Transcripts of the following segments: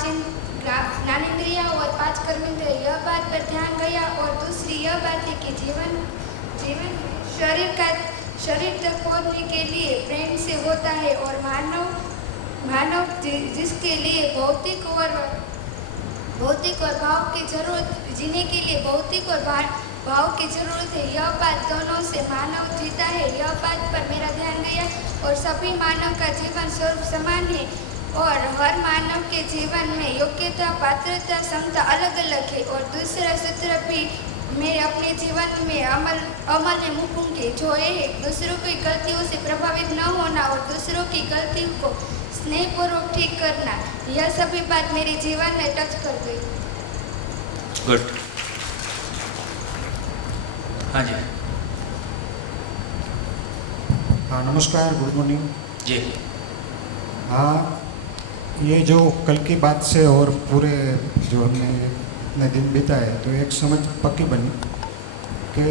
5 ज्ञानेंद्रिया और 5 कर्मेंद्रिय, यह बात पर ध्यान गया। और दूसरी यह बात है कि जीवन शरीर तक पहुँचने के लिए प्रेम से होता है, और मानव जिसके लिए भौतिक और भाव की जरूरत, जीने के लिए भौतिक और भाव की जरूरत है, यह बात दोनों से मानव जीता है। यह बात पर मेरा ध्यान गया। और सभी मानव का जीवन स्वरूप समान है, और हर मानव के जीवन में योग्यता, पात्रता, क्षमता अलग अलग है। और दूसरा सूत्र भी मैं अपने जीवन में अमल में मूकूंगी, जो है दूसरों की गलतियों से प्रभावित न होना और दूसरों की गलतियों को स्नेहपूर्वक ठीक करना। यह सभी बात मेरे जीवन में टच कर गई। गुड। हाँ जी। हाँ नमस्कार, गुड मॉर्निंग जी। हाँ, ये जो कल की बात से और पूरे जो हमने इतने दिन बिताए, तो एक समझ पक्की बनी कि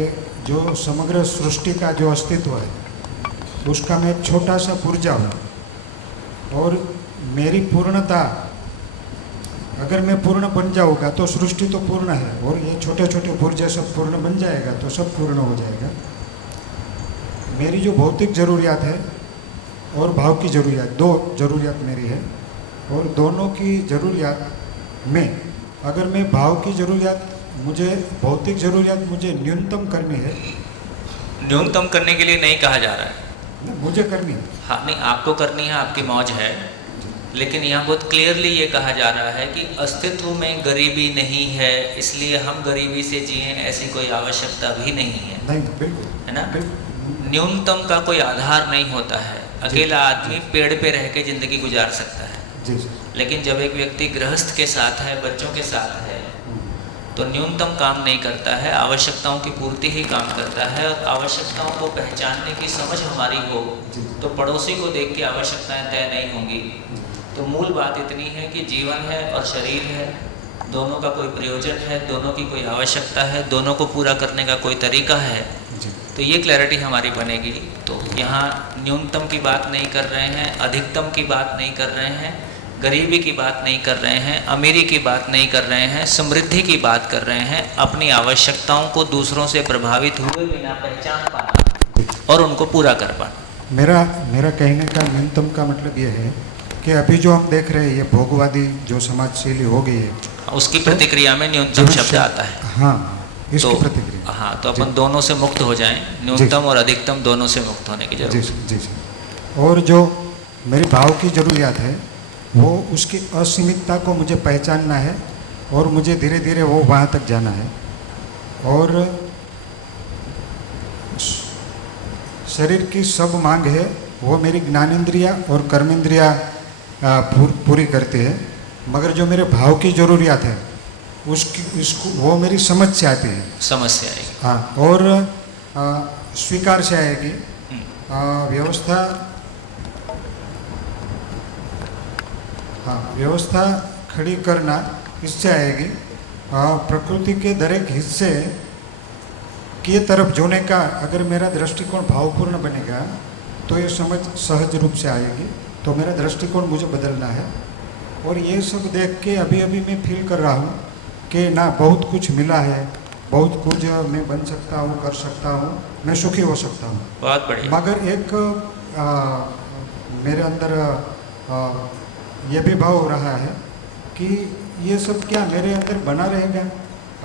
जो समग्र सृष्टि का जो अस्तित्व है उसका मैं एक छोटा सा पुर्जा हूँ, और मेरी पूर्णता, अगर मैं पूर्ण बन जाऊँगा तो सृष्टि तो पूर्ण है, और ये छोटे छोटे पुर्जे सब पूर्ण बन जाएगा तो सब पूर्ण हो जाएगा। मेरी जो भौतिक ज़रूरियात है और भाव की ज़रूरियात, दो ज़रूरियात मेरी है, और दोनों की ज़रूरियात में अगर मैं भाव की ज़रूरियात, मुझे भौतिक ज़रूरियात मुझे न्यूनतम करनी है। न्यूनतम करने के लिए नहीं कहा जा रहा है, मुझे करनी है। हाँ नहीं, आपको करनी है, आपकी मौज है, लेकिन यहाँ बहुत क्लियरली ये कहा जा रहा है कि अस्तित्व में गरीबी नहीं है, इसलिए हम गरीबी से जिएं, ऐसी कोई आवश्यकता भी नहीं है। नहीं, बिल्कुल, है ना? बिल्कुल। न्यूनतम का कोई आधार नहीं होता है। अकेला आदमी पेड़ पे रह के जिंदगी गुजार सकता है, जी जी। लेकिन जब एक व्यक्ति गृहस्थ के साथ है, बच्चों के साथ है, तो न्यूनतम काम नहीं करता है, आवश्यकताओं की पूर्ति ही काम करता है। और आवश्यकताओं को पहचानने की समझ हमारी हो तो पड़ोसी को देख के आवश्यकताएं तय नहीं होंगी। तो मूल बात इतनी है कि जीवन है और शरीर है, दोनों का कोई प्रयोजन है, दोनों की कोई आवश्यकता है, दोनों को पूरा करने का कोई तरीका है। तो ये क्लैरिटी हमारी बनेगी। तो यहाँ न्यूनतम की बात नहीं कर रहे हैं, अधिकतम की बात नहीं कर रहे हैं, गरीबी की बात नहीं कर रहे हैं, अमीरी की बात नहीं कर रहे हैं, समृद्धि की बात कर रहे हैं। अपनी आवश्यकताओं को दूसरों से प्रभावित हुए बिना पहचान पाना और उनको पूरा कर पाना। मेरा कहने का न्यूनतम का मतलब ये है कि अभी जो हम देख रहे हैं, ये भोगवादी जो समाज शैली हो गई है, उसकी प्रतिक्रिया में न्यूनतम शब्द आता है। हाँ, इसकी तो प्रतिक्रिया। हाँ, तो अपन दोनों से मुक्त हो जाएं, न्यूनतम और अधिकतम दोनों से मुक्त होने की जरूरत है। जी जी। और जो मेरी भाव की ज़रूरियात है, वो उसकी असीमितता को मुझे पहचानना है, और मुझे धीरे धीरे वो वहाँ तक जाना है। और शरीर की सब मांग है वो मेरी ज्ञानेंद्रिया और कर्मेंद्रिया पूरी करती है, मगर जो मेरे भाव की ज़रूरियात है इसको वो मेरी समझ से आती है, समस्या आएगी। हाँ, और स्वीकार से आएगी। व्यवस्था खड़ी करना इससे आएगी। प्रकृति के दरेक हिस्से की तरफ जोने का अगर मेरा दृष्टिकोण भावपूर्ण बनेगा तो ये समझ सहज रूप से आएगी। तो मेरा दृष्टिकोण मुझे बदलना है, और ये सब देख के अभी अभी मैं फील कर रहा हूँ कि ना, बहुत कुछ मिला है, बहुत कुछ मैं बन सकता हूँ, कर सकता हूँ, मैं सुखी हो सकता हूँ। बहुत बढ़िया। मगर एक मेरे अंदर ये भी भाव हो रहा है कि ये सब क्या मेरे अंदर बना रहेगा।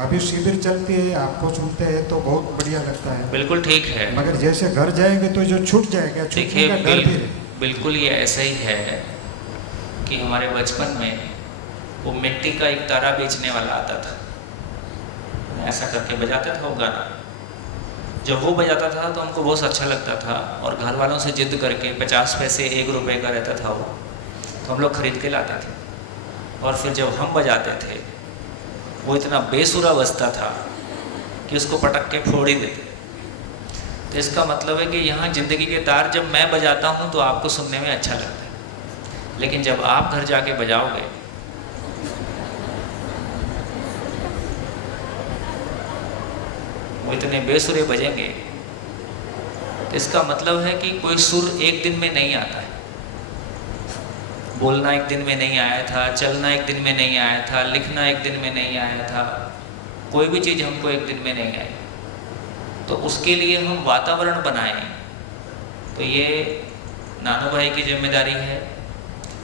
अभी शिविर चलती है, आपको सुनते हैं तो बहुत बढ़िया लगता है, बिल्कुल ठीक है, मगर जैसे घर जाएंगे तो जो छूट जाएगा, छूटने का डर भी है। बिल्कुल ये ऐसा ही है कि हमारे बचपन में वो मिट्टी का एक तारा बेचने वाला आता था, ऐसा करके बजाता था वो गाना। जब वो बजाता था तो हमको बहुत अच्छा लगता था, और घर वालों से जिद करके 50 पैसे 1 रुपये का रहता था वो, तो हम लोग खरीद के लाते थे। और फिर जब हम बजाते थे वो इतना बेसुरा बजता था कि उसको पटक के फोड़ ही देते। तो इसका मतलब है कि यहाँ ज़िंदगी के तार जब मैं बजाता हूँ तो आपको सुनने में अच्छा लगता है, लेकिन जब आप घर जाके बजाओगे वो इतने बेसुरे बजेंगे। तो इसका मतलब है कि कोई सुर एक दिन में नहीं आता है, बोलना एक दिन में नहीं आया था, चलना एक दिन में नहीं आया था, लिखना एक दिन में नहीं आया था, कोई भी चीज़ हमको एक दिन में नहीं आई। तो उसके लिए हम वातावरण बनाएं। तो ये नानू भाई की जिम्मेदारी है,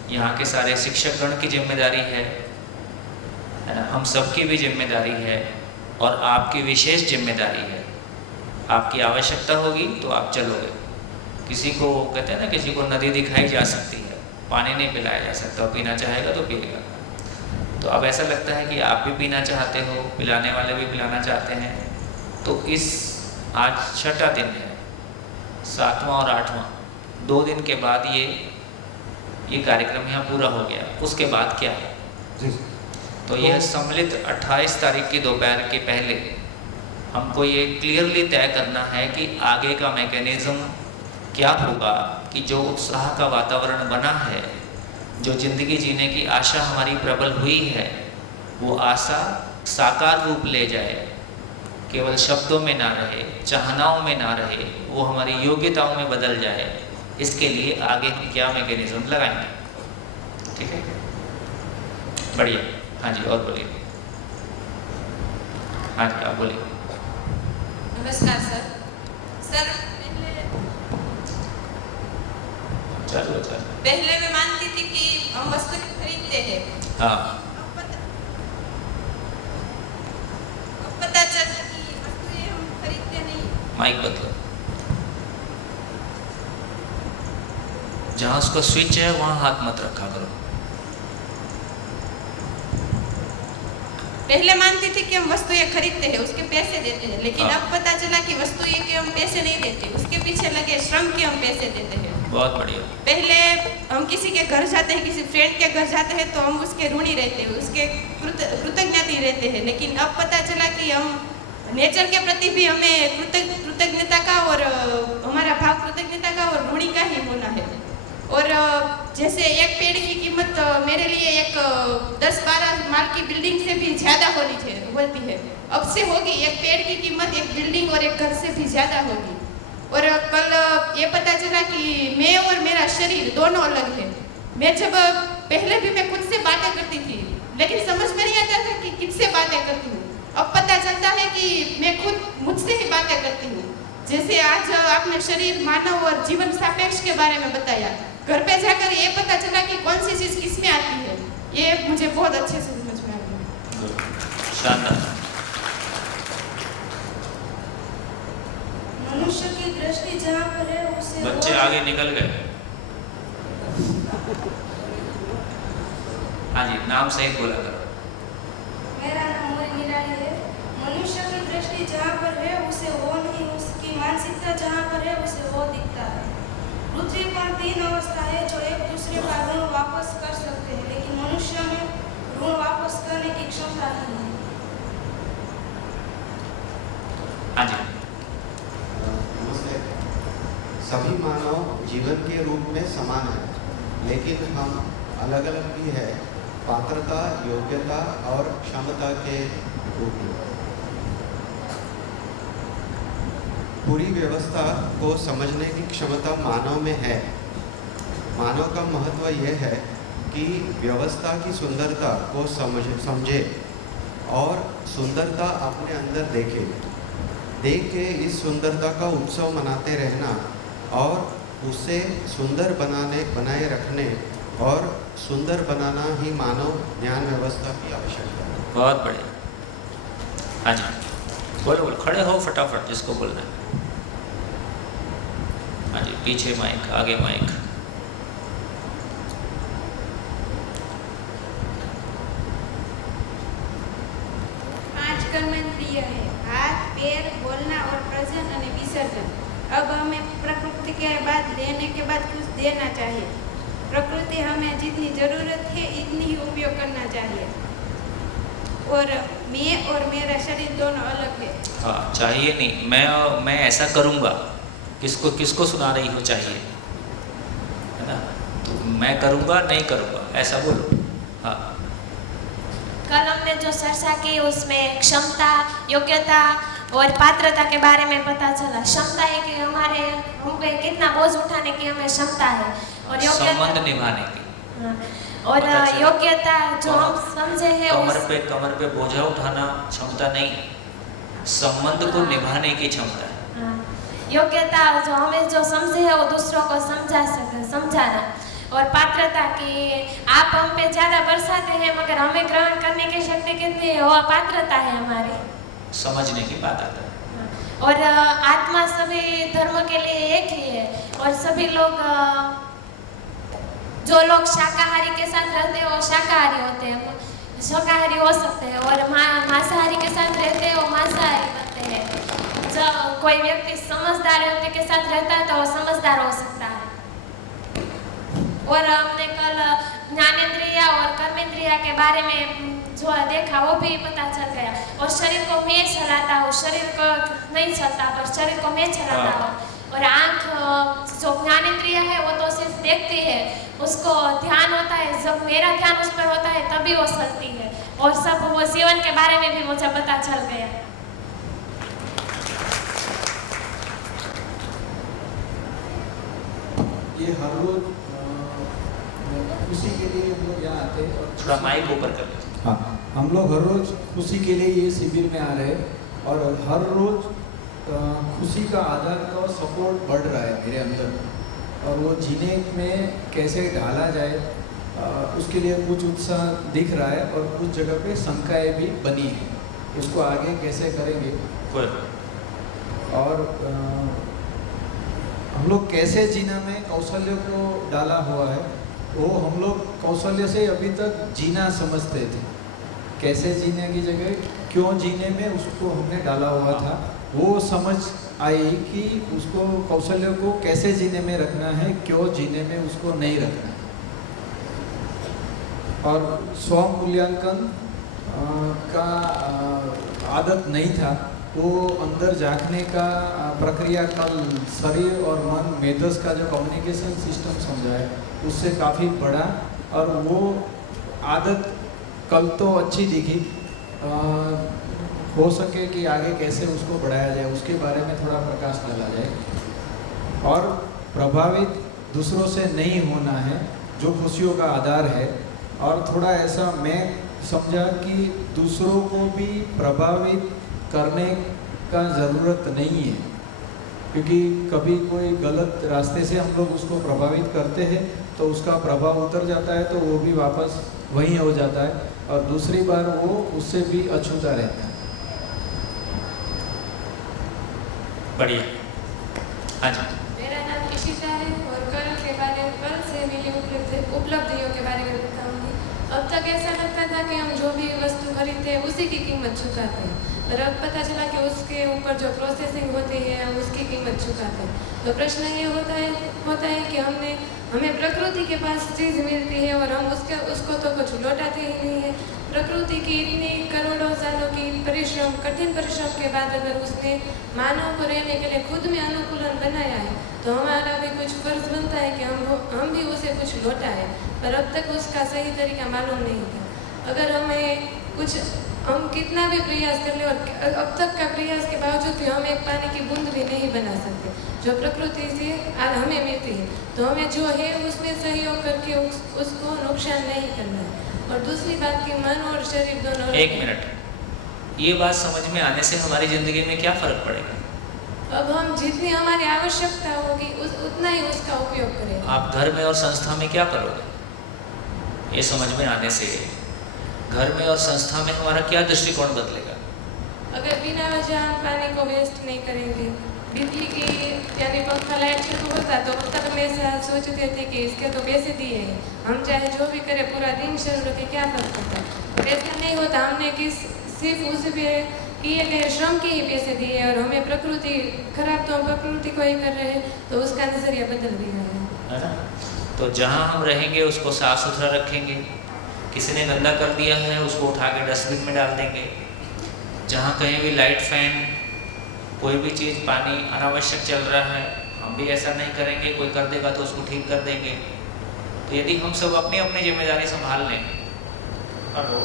यहाँ के सारे शिक्षकगण की जिम्मेदारी है ना, हम सबकी भी जिम्मेदारी है और आपकी विशेष जिम्मेदारी है। आपकी आवश्यकता होगी तो आप चलोगे। किसी को कहते हैं ना, किसी को नदी दिखाई जा सकती है, पानी नहीं पिलाया जा सकता, पीना चाहेगा तो पिएगा। तो अब ऐसा लगता है कि आप भी पीना चाहते हो, पिलाने वाले भी पिलाना चाहते हैं। तो इस आज 6वां दिन है, 7वां और 8वां, 2 दिन के बाद ये कार्यक्रम यहाँ पूरा हो गया। उसके बाद क्या है जी। तो यह सम्मिलित 28 तारीख की दोपहर के पहले हमको ये क्लियरली तय करना है कि आगे का मैकेनिज़्म क्या होगा, कि जो उत्साह का वातावरण बना है, जो ज़िंदगी जीने की आशा हमारी प्रबल हुई है, वो आशा साकार रूप ले जाए, केवल शब्दों में ना रहे, चाहनाओं में ना रहे, वो हमारी योग्यताओं में बदल जाए। इसके लिए आगे हम क्या मैकेनिज़्म लगाएंगे। ठीक है, बढ़िया। हाँ जी, और बोलिए। हाँ जी, आप बोलिए। नमस्कार सर। सर पहले मैं मानती थी कि हम वस्तु खरीदते हैं। हाँ। अब पता चला कि वस्तुएं हम खरीदते नहीं। माइक बदलो। जहाँ उसका स्विच है वहाँ हाथ मत रखा करो। पहले मानती थी कि हम वस्तुएं खरीदते हैं, उसके पैसे देते हैं, लेकिन हाँ। अब पता चला कि वस्तुएं के हम पैसे नहीं देते, उसके पीछे लगे श्रम के हम पैसे देते हैं। बहुत बढ़िया। पहले हम किसी के घर जाते हैं, किसी फ्रेंड के घर जाते हैं, तो हम उसके ऋणी रहते हैं, उसके कृतज्ञता रहते हैं, लेकिन अब पता चला कि हम नेचर के प्रति भी हमें कृतज्ञता का और हमारा भाव कृतज्ञता का और ऋणी का ही होना है। और जैसे एक पेड़ की कीमत मेरे लिए एक 10-12 माल की बिल्डिंग से भी ज़्यादा होती है। अब से होगी, एक पेड़ की कीमत एक बिल्डिंग और एक घर से भी ज़्यादा होगी। और कल ये पता चला कि मैं और मेरा शरीर दोनों अलग है। मैं जब पहले भी मैं खुद से बातें करती थी, लेकिन समझ में नहीं आता था कि किससे बातें करती हूँ। अब पता चलता है कि मैं खुद मुझसे ही बातें करती हूँ। जैसे आज आपने शरीर, मानव और जीवन सापेक्ष के बारे में बताया, घर पे जाकर ये पता चला कि कौन सी चीज़ किस में आती है। ये मुझे बहुत अच्छे से समझ में आ गया। शानदार। मनुष्य की दृष्टि जहाँ पर है उसे बच्चे आगे निकल गए। हाँ जी, नाम सही बोला करो। मेरा नाम मोरी निराली है। मनुष्य की दृष्टि जहाँ पर है उसे वो नहीं, उसकी मानसिकता जहाँ पर है उसे वो दिखता है। पृथ्वी पर 3 अवस्था है जो एक दूसरे का ऋण वापस कर सकते हैं, लेकिन मनुष्य में ऋण वापस करने की क्षमता नहीं है। हाँ जी। नमस्ते। सभी मानव जीवन के रूप में समान है, लेकिन हम अलग अलग भी है, पात्रता, योग्यता और क्षमता के रूप में। पूरी व्यवस्था को समझने की क्षमता मानव में है। मानव का महत्व यह है कि व्यवस्था की सुंदरता को समझे और सुंदरता अपने अंदर देख के इस सुंदरता का उत्सव मनाते रहना और उसे सुंदर बनाए रखने और सुंदर बनाना ही मानव ज्ञान व्यवस्था की आवश्यकता है। बहुत बढ़िया। हाँ जी, बोलो खड़े हो फटाफट जिसको बोलना है। हाँ जी, पीछे माइक, आगे माइक। पांच कर्मेंद्रिय है, हाथ, पैर, बोलना और प्रजन और विसर्जन। अब हमें प्रकृति के बाद लेने के बाद कुछ देना चाहिए। प्रकृति हमें जितनी जरूरत है इतनी ही उपयोग करना चाहिए। और मैं और मेरा शरीर दोनों अलग है। हाँ, चाहिए नहीं, मैं ऐसा करूँगा। किसको सुना रही हो चाहिए, है ना? तो मैं करूँगा, नहीं करूँगा, ऐसा बोलो। हाँ। कल हमने जो चर्चा की उसमें क्षमता, योग्यता और पात्रता के बारे में पता चला। क्षमता है कि हम पे कितना बोझ उठाने की हमें क्षमता है, और योग्यता संबंध निभाने की। हाँ, और पता चला। योग्यता जो हम समझे हैं कमर पे बोझा उठाना क्षमता नहीं, संबंध को निभाने की क्षमता है। हाँ, योग्यता जो हमें जो समझे है वो दूसरों को समझाना, और पात्रता कि आप हम पे ज़्यादा बरसाते हैं मगर हमें ग्रहण करने की शक्ति कितनी है, वो पात्रता है हमारी। समझने की बात आता है। और आत्मा सभी धर्म के लिए एक ही है, और सभी लोग जो लोग शाकाहारी के साथ रहते हैं वो शाकाहारी होते हैं, शाकाहारी हो सकते हैं, और मांसाहारी के साथ रहते हैं वो मांसाहारी बनते हैं। जब कोई व्यक्ति समझदार व्यक्ति के साथ रहता है तो वो समझदार हो सकता है। और हमने कल ज्ञानेंद्रिय और कर्मेंद्रिय के बारे में जो देखा वो भी पता चल गया। और शरीर को मैं चलाता हूँ, शरीर को नहीं चलता पर शरीर को मैं चलाता हूँ। और आँख जो ज्ञानेंद्रिय है वो तो सिर्फ देखती है, उसको ध्यान होता है, जब मेरा ध्यान उस पर होता है तभी वो चलती है। और सब वो जीवन के बारे में भी मुझे पता चल गया। ये हर रोज खुशी के लिए हम लोग यहाँ आते हैं। और थोड़ा माइक ऊपर कर लो। हाँ, हम लोग हर रोज खुशी के लिए ये शिविर में आ रहे हैं और हर रोज खुशी का आधार का सपोर्ट बढ़ रहा है मेरे अंदर, और वो जीने में कैसे ढाला जाए उसके लिए कुछ उत्साह दिख रहा है, और कुछ जगह पे शंकाएं भी बनी है, उसको आगे कैसे करेंगे। और हम लोग कैसे जीना में कौशल्य को डाला हुआ है, वो हम लोग कौशल्य से अभी तक जीना समझते थे, कैसे जीने की जगह क्यों जीने में उसको हमने डाला हुआ था। वो समझ आई कि उसको कौशल्य को कैसे जीने में रखना है, क्यों जीने में उसको नहीं रखना है। और स्व मूल्यांकन का आदत नहीं था, वो अंदर झांकने का प्रक्रिया कल शरीर और मन मेधस का जो कम्युनिकेशन सिस्टम समझा है उससे काफ़ी बढ़ा, और वो आदत कल तो अच्छी दिखी, हो सके कि आगे कैसे उसको बढ़ाया जाए उसके बारे में थोड़ा प्रकाश डाला जाए। और प्रभावित दूसरों से नहीं होना है जो खुशियों का आधार है, और थोड़ा ऐसा मैं समझा कि दूसरों को भी प्रभावित करने का ज़रूरत नहीं है, क्योंकि कभी कोई गलत रास्ते से हम लोग उसको प्रभावित करते हैं तो उसका प्रभाव उतर जाता है, तो वो भी वापस वहीं हो जाता है, और दूसरी बार वो उससे भी अछूता रहता है। बढ़िया। हाँ जी। मेरा नाम इशिता है और कल से मिली उपलब्धियों के बारे में बताऊंगी। अब तक ऐसा लगता था कि हम जो भी वस्तु खरीदते हैं उसी की कीमत चुकाते हैं, पर अब पता चला कि उसके ऊपर जो प्रोसेसिंग होती है हम उसकी कीमत चुकाते हैं। तो प्रश्न ये होता है कि हमें प्रकृति के पास चीज़ मिलती है और हम उसको तो कुछ लौटाते ही नहीं है। प्रकृति की इतनी करोड़ों सालों की कठिन परिश्रम के बाद अगर उसने मानव को रहने के लिए खुद में अनुकूलन बनाया है तो हमारा भी कुछ फर्ज बनता है कि हम भी उसे कुछ लौटाएं, पर अब तक उसका सही तरीका मालूम नहीं था। अगर हम कितना भी प्रयास कर ले और अब तक का प्रयास के बावजूद भी हम एक पानी की बूंद भी नहीं बना सकते जो प्रकृति से हमें मिलती है, तो हमें जो है उसमें सहयोग करके उसको नुकसान नहीं करना है। और दूसरी बात कि मन और शरीर दोनों। एक मिनट, ये बात समझ में आने से हमारी जिंदगी में क्या फर्क पड़ेगा? अब हम जितनी हमारी आवश्यकता होगी उतना ही उसका उपयोग करें। आप घर में और संस्था में क्या करोगे? ये समझ में आने से घर में और संस्था में हमारा क्या दृष्टिकोण बदलेगा? अगर बिना वजह हम पानी को वेस्ट नहीं करेंगे, बिजली की यानी पंखा लाइट शुरू होता तो तब हमेशा सोचते थे कि इसके तो पैसे दिए हैं, हम चाहे जो भी करें पूरा दिन शुरू रखें क्या फर्क पड़ता है। ऐसा नहीं होता, हमने सिर्फ उस पे किए गए श्रम के ही पैसे दिए और हमें प्रकृति खराब तो हम प्रकृति को ही कर रहे हैं, तो उसका नजरिया बदल दिया है ना? तो जहाँ हम रहेंगे उसको साफ सुथरा रखेंगे, किसी ने गंदा कर दिया है उसको उठा के डस्टबिन में डाल देंगे। जहाँ कहीं भी लाइट फैन कोई भी चीज़ पानी अनावश्यक चल रहा है हम भी ऐसा नहीं करेंगे, कोई कर देगा तो उसको ठीक कर देंगे। तो यदि हम सब अपनी अपनी जिम्मेदारी संभाल लें। हेलो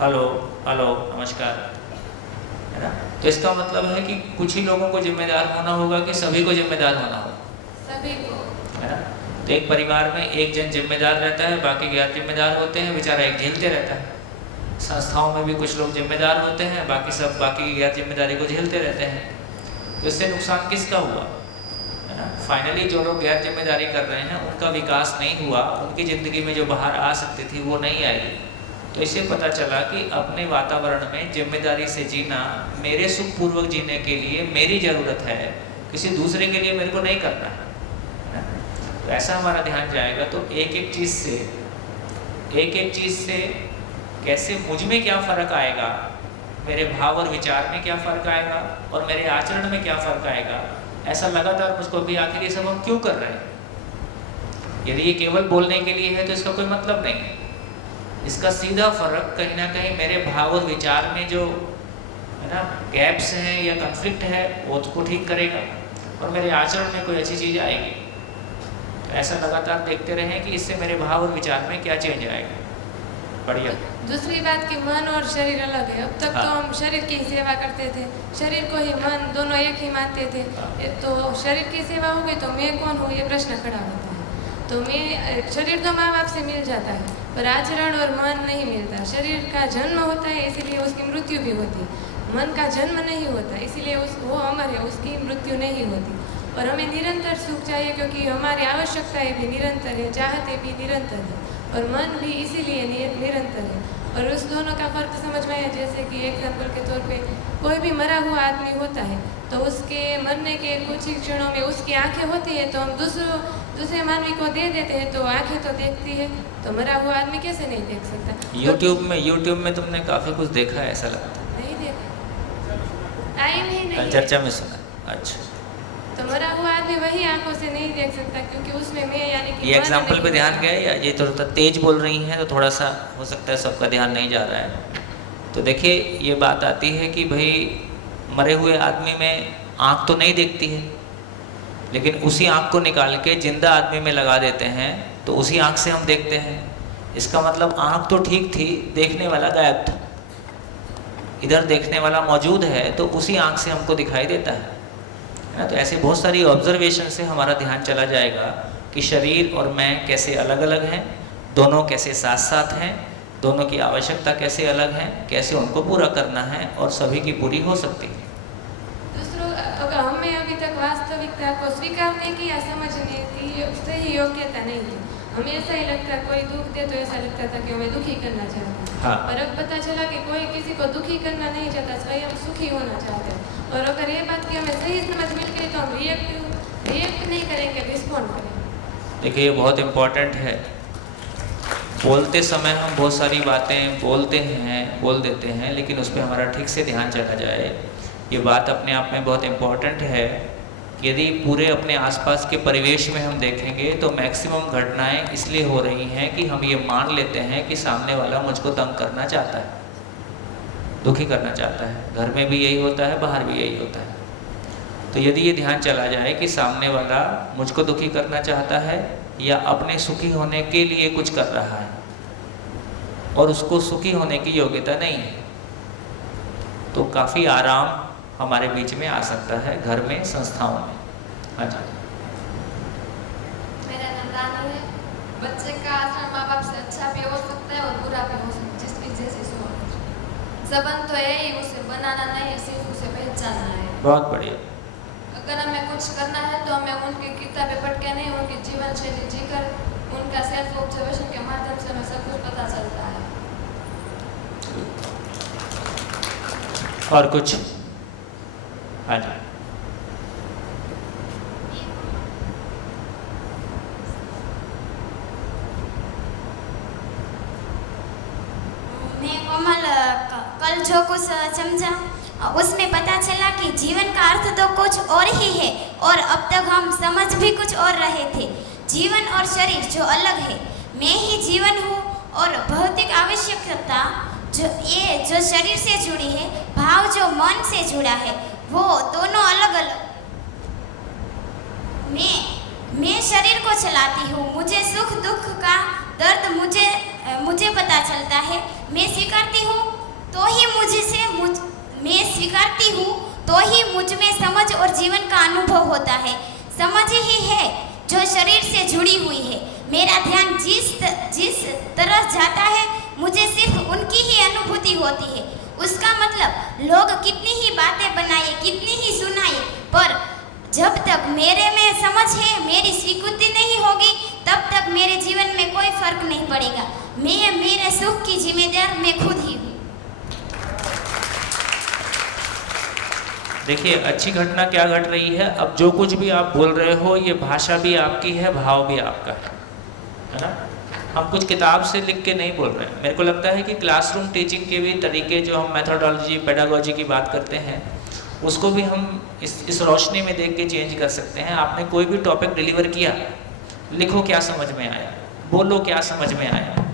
हेलो हेलो नमस्कार, है ना? तो इसका मतलब है कि कुछ ही लोगों को जिम्मेदार होना होगा कि सभी को जिम्मेदार होना होगा, सभी को, है ना? तो एक परिवार में एक जन जिम्मेदार रहता है, बाकी गैर जिम्मेदार होते हैं, बेचारा एक झेलते रहता है। संस्थाओं में भी कुछ लोग जिम्मेदार होते हैं, बाकी सब बाकी गैर जिम्मेदारी को झेलते रहते हैं। तो इससे नुकसान किसका हुआ, है ना? फाइनली जो लोग गैर जिम्मेदारी कर रहे हैं उनका विकास नहीं हुआ, उनकी ज़िंदगी में जो बाहर आ सकती थी वो नहीं आई। तो इससे पता चला कि अपने वातावरण में जिम्मेदारी से जीना मेरे सुखपूर्वक जीने के लिए मेरी ज़रूरत है, किसी दूसरे के लिए मेरे को नहीं करना है। तो ऐसा हमारा ध्यान जाएगा तो एक एक चीज़ से कैसे मुझ में क्या फ़र्क आएगा, मेरे भाव और विचार में क्या फ़र्क आएगा और मेरे आचरण में क्या फ़र्क आएगा, ऐसा लगातार मुझको भी आखिर ये सब हम क्यों कर रहे हैं। यदि ये केवल बोलने के लिए है तो इसका कोई मतलब नहीं है। इसका सीधा फ़र्क कहीं ना कहीं मेरे भाव और विचार में जो है ना गैप्स हैं या कन्फ्लिक्ट है वो उसको ठीक करेगा और मेरे आचरण में कोई अच्छी चीज़ आएगी। तो ऐसा लगातार देखते रहें कि इससे मेरे भाव और विचार में क्या चेंज आएगा। बढ़िया। दूसरी बात कि मन और शरीर अलग है। अब तक तो हम शरीर की सेवा करते थे, शरीर को ही मन दोनों एक ही मानते थे। तो शरीर की सेवा हो गई तो मैं कौन हूँ ये प्रश्न खड़ा होता है। तो मैं शरीर तो माँ बाप से मिल जाता है पर आचरण और मन नहीं मिलता। शरीर का जन्म होता है इसीलिए उसकी मृत्यु भी होती है, मन का जन्म नहीं होता इसीलिए वो अमर है, उसकी मृत्यु नहीं होती। और हमें निरंतर सुख चाहिए क्योंकि हमारी आवश्यकताएं भी निरंतर है, चाहते भी निरंतर है और मन भी इसीलिए निरंतर है। और उस दोनों का फर्क समझ में आया। जैसे कि एग्जाम्पल के तौर पे कोई भी मरा हुआ आदमी होता है तो उसके मरने के कुछ ही क्षणों में उसकी आंखें होती है तो हम दूसरे मानवी को दे देते हैं तो आंखें तो देखती है, तो मरा हुआ आदमी कैसे नहीं देख सकता। यूट्यूब में तुमने काफ़ी कुछ देखा है ऐसा लगता है। नहीं देखा, टाइम ही नहीं। चर्चा में सुना। अच्छा, तो मरा हुआ आदमी वही आंखों से नहीं देख सकता क्योंकि उसमें मैं यानी कि ये एग्जाम्पल पे ध्यान गया या ये थोड़ा तेज बोल रही हैं तो थोड़ा सा हो सकता है सबका ध्यान नहीं जा रहा है। तो देखिए ये बात आती है कि भाई मरे हुए आदमी में आँख तो नहीं देखती है, लेकिन उसी आँख को निकाल के जिंदा आदमी में लगा देते हैं तो उसी आँख से हम देखते हैं। इसका मतलब आँख तो ठीक थी, देखने वाला गायब था। इधर देखने वाला मौजूद है तो उसी आँख से हमको दिखाई देता है ना। तो ऐसे बहुत सारी ऑब्जर्वेशन से हमारा ध्यान चला जाएगा कि शरीर और मैं कैसे अलग अलग हैं, दोनों कैसे साथ साथ हैं, दोनों की आवश्यकता कैसे अलग है, कैसे उनको पूरा करना है और सभी की पूरी हो सकती है। दूसरों अगर हमें अभी तक वास्तविकता को स्वीकारने की या समझने की सही योग्यता नहीं थी। हमें ऐसा ही लगता, कोई दुख दे तो ऐसा लगता था कि हमें दुखी करना चाहता है। हाँ। पर अब पता चला कि कोई किसी को दुखी करना नहीं चाहता, स्वयं सुखी होना चाहते हैं। और अगर ये बात की हमें सही समझ मिल गई तो हम रिएक्ट नहीं करेंगे, रिस्पॉन्ड करेंगे। देखिए ये बहुत इम्पोर्टेंट है। बोलते समय हम बहुत सारी बातें बोल देते हैं लेकिन उस पर हमारा ठीक से ध्यान चला जाए। ये बात अपने आप में बहुत इम्पोर्टेंट है। यदि पूरे अपने आसपास के परिवेश में हम देखेंगे तो मैक्सिमम घटनाएं इसलिए हो रही हैं कि हम ये मान लेते हैं कि सामने वाला मुझको तंग करना चाहता है, दुखी करना चाहता है। घर में भी यही होता है, बाहर भी यही होता है। तो यदि ये ध्यान चला जाए कि सामने वाला मुझको दुखी करना चाहता है या अपने सुखी होने के लिए कुछ कर रहा है और उसको सुखी होने की योग्यता नहीं है, तो काफ़ी आराम हमारे बीच में आ सकता है, घर में, संस्थाओं में। हाँ जी। मेरा नाम रानू है। बच्चे का आचरण माँ बाप से अच्छा भी हो सकता है और बुरा भी हो सकता है, जिसकी जैसी सोच। संबंध तो है ही, उसे बनाना नहीं है, सिर्फ उसे पहचानना है। बहुत बढ़िया। अगर हमें कुछ करना है तो हमें उनकी किताबें पढ़ के नहीं, उनकी जीवन शैली जीकर, उनका सेल्फ ऑब्जर्वेशन के माध्यम से हमें सब कुछ पता चलता है। और कुछ? हाँ जी। मैं कोमल कल जो कुछ समझा उसमें पता चला कि जीवन का अर्थ तो कुछ और ही है और अब तक हम समझ भी कुछ और रहे थे। जीवन और शरीर जो अलग है, मैं ही जीवन हूँ और भौतिक आवश्यकता जो शरीर से जुड़ी है, भाव जो मन से जुड़ा है, वो दोनों अलग अलग। मैं शरीर को चलाती हूँ, मुझे सुख दुख का दर्द मुझे पता चलता है। मैं स्वीकारती हूँ तो ही मुझ में समझ और जीवन का अनुभव होता है। समझ ही है जो शरीर से जुड़ी हुई है। मेरा ध्यान जिस तरह जाता है मुझे सिर्फ उनकी ही अनुभूति होती है। उसका मतलब लोग कितनी ही बातें बनाए, कितनी ही सुनाए, पर जब तक मेरे में समझ है, मेरी स्वीकृति नहीं होगी, तब तक मेरे जीवन में कोई फर्क नहीं पड़ेगा। मैं मेरे सुख की जिम्मेदार मैं खुद ही हूँ। देखिए अच्छी घटना क्या घट रही है, अब जो कुछ भी आप बोल रहे हो ये भाषा भी आपकी है, भाव भी आपका है ना। हम कुछ किताब से लिख के नहीं बोल रहे हैं। मेरे को लगता है कि क्लासरूम टीचिंग के भी तरीके, जो हम मेथोडोलॉजी पेडागोजी की बात करते हैं, उसको भी हम इस रोशनी में देख के चेंज कर सकते हैं। आपने कोई भी टॉपिक डिलीवर किया, लिखो क्या समझ में आया, बोलो क्या समझ में आया।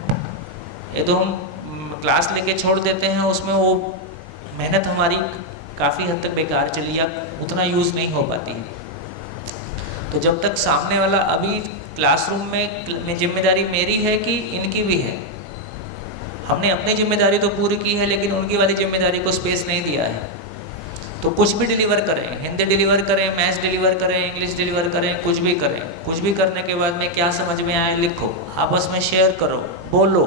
ये तो हम क्लास लेके छोड़ देते हैं, उसमें वो मेहनत हमारी काफ़ी हद तक बेकार चली या उतना यूज़ नहीं हो पाती है। तो जब तक सामने वाला, अभी क्लासरूम में जिम्मेदारी मेरी है कि इनकी भी है। हमने अपनी जिम्मेदारी तो पूरी की है, लेकिन उनकी वाली जिम्मेदारी को स्पेस नहीं दिया है। तो कुछ भी डिलीवर करें, हिंदी डिलीवर करें, मैथ्स डिलीवर करें, इंग्लिश डिलीवर करें, कुछ भी करें, कुछ भी करने के बाद में क्या समझ में आए लिखो, आपस में शेयर करो, बोलो।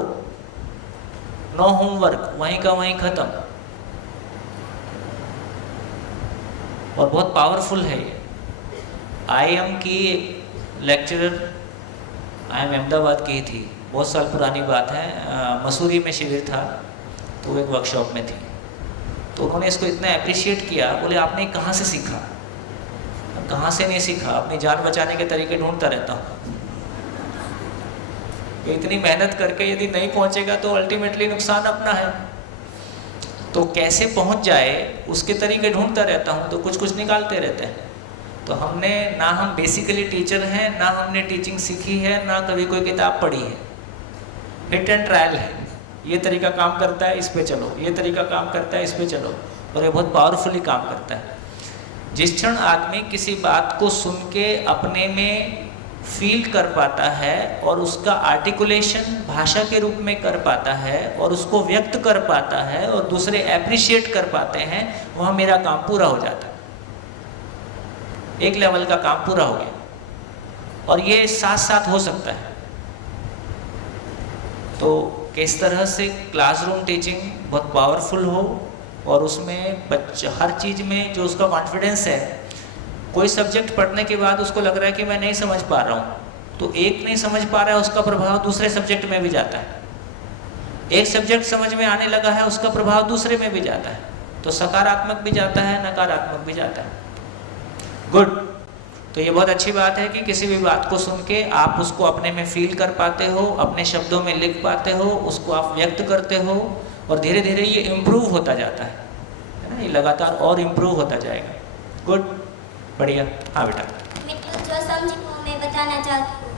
नो होमवर्क, वहीं का वहीं ख़त्म। और बहुत पावरफुल है ये। IIM की लेक्चरर, IIM अहमदाबाद की थी, बहुत साल पुरानी बात है, मसूरी में शिविर था, तो वो एक वर्कशॉप में थी। तो उन्होंने इसको इतना अप्रिशिएट किया, बोले आपने कहाँ से सीखा? कहाँ से नहीं सीखा, अपनी जान बचाने के तरीके ढूंढता रहता हूँ। तो इतनी मेहनत करके यदि नहीं पहुँचेगा तो अल्टीमेटली नुकसान अपना है। तो कैसे पहुँच जाए उसके तरीके ढूंढता रहता हूँ, तो कुछ कुछ निकालते रहते हैं। तो हमने ना, हम बेसिकली टीचर हैं, ना हमने टीचिंग सीखी है, ना कभी कोई किताब पढ़ी है। हिट एंड ट्रायल है, ये तरीका काम करता है इस पे चलो, ये तरीका काम करता है इस पे चलो, और ये बहुत पावरफुली काम करता है। जिस क्षण आदमी किसी बात को सुन के अपने में फील कर पाता है और उसका आर्टिकुलेशन भाषा के रूप में कर पाता है और उसको व्यक्त कर पाता है और दूसरे एप्रिशिएट कर पाते हैं, वहाँ मेरा काम पूरा हो जाता है। एक लेवल का काम पूरा हो गया। और ये साथ साथ हो सकता है। तो किस तरह से क्लासरूम टीचिंग बहुत पावरफुल हो और उसमें बच्चा हर चीज़ में जो उसका कॉन्फिडेंस है, कोई सब्जेक्ट पढ़ने के बाद उसको लग रहा है कि मैं नहीं समझ पा रहा हूँ, तो एक नहीं समझ पा रहा है उसका प्रभाव दूसरे सब्जेक्ट में भी जाता है। एक सब्जेक्ट समझ में आने लगा है, उसका प्रभाव दूसरे में भी जाता है। तो सकारात्मक भी जाता है, नकारात्मक भी जाता है। गुड। तो ये बहुत अच्छी बात है कि किसी भी बात को सुन के आप उसको अपने में फील कर पाते हो, अपने शब्दों में लिख पाते हो, उसको आप व्यक्त करते हो, और धीरे धीरे ये इम्प्रूव होता जाता है ना, ये लगातार और इम्प्रूव होता जाएगा। गुड, बढ़िया। हाँ बेटा। मैं तो जो समझी वो मैं बताना चाहती हूँ।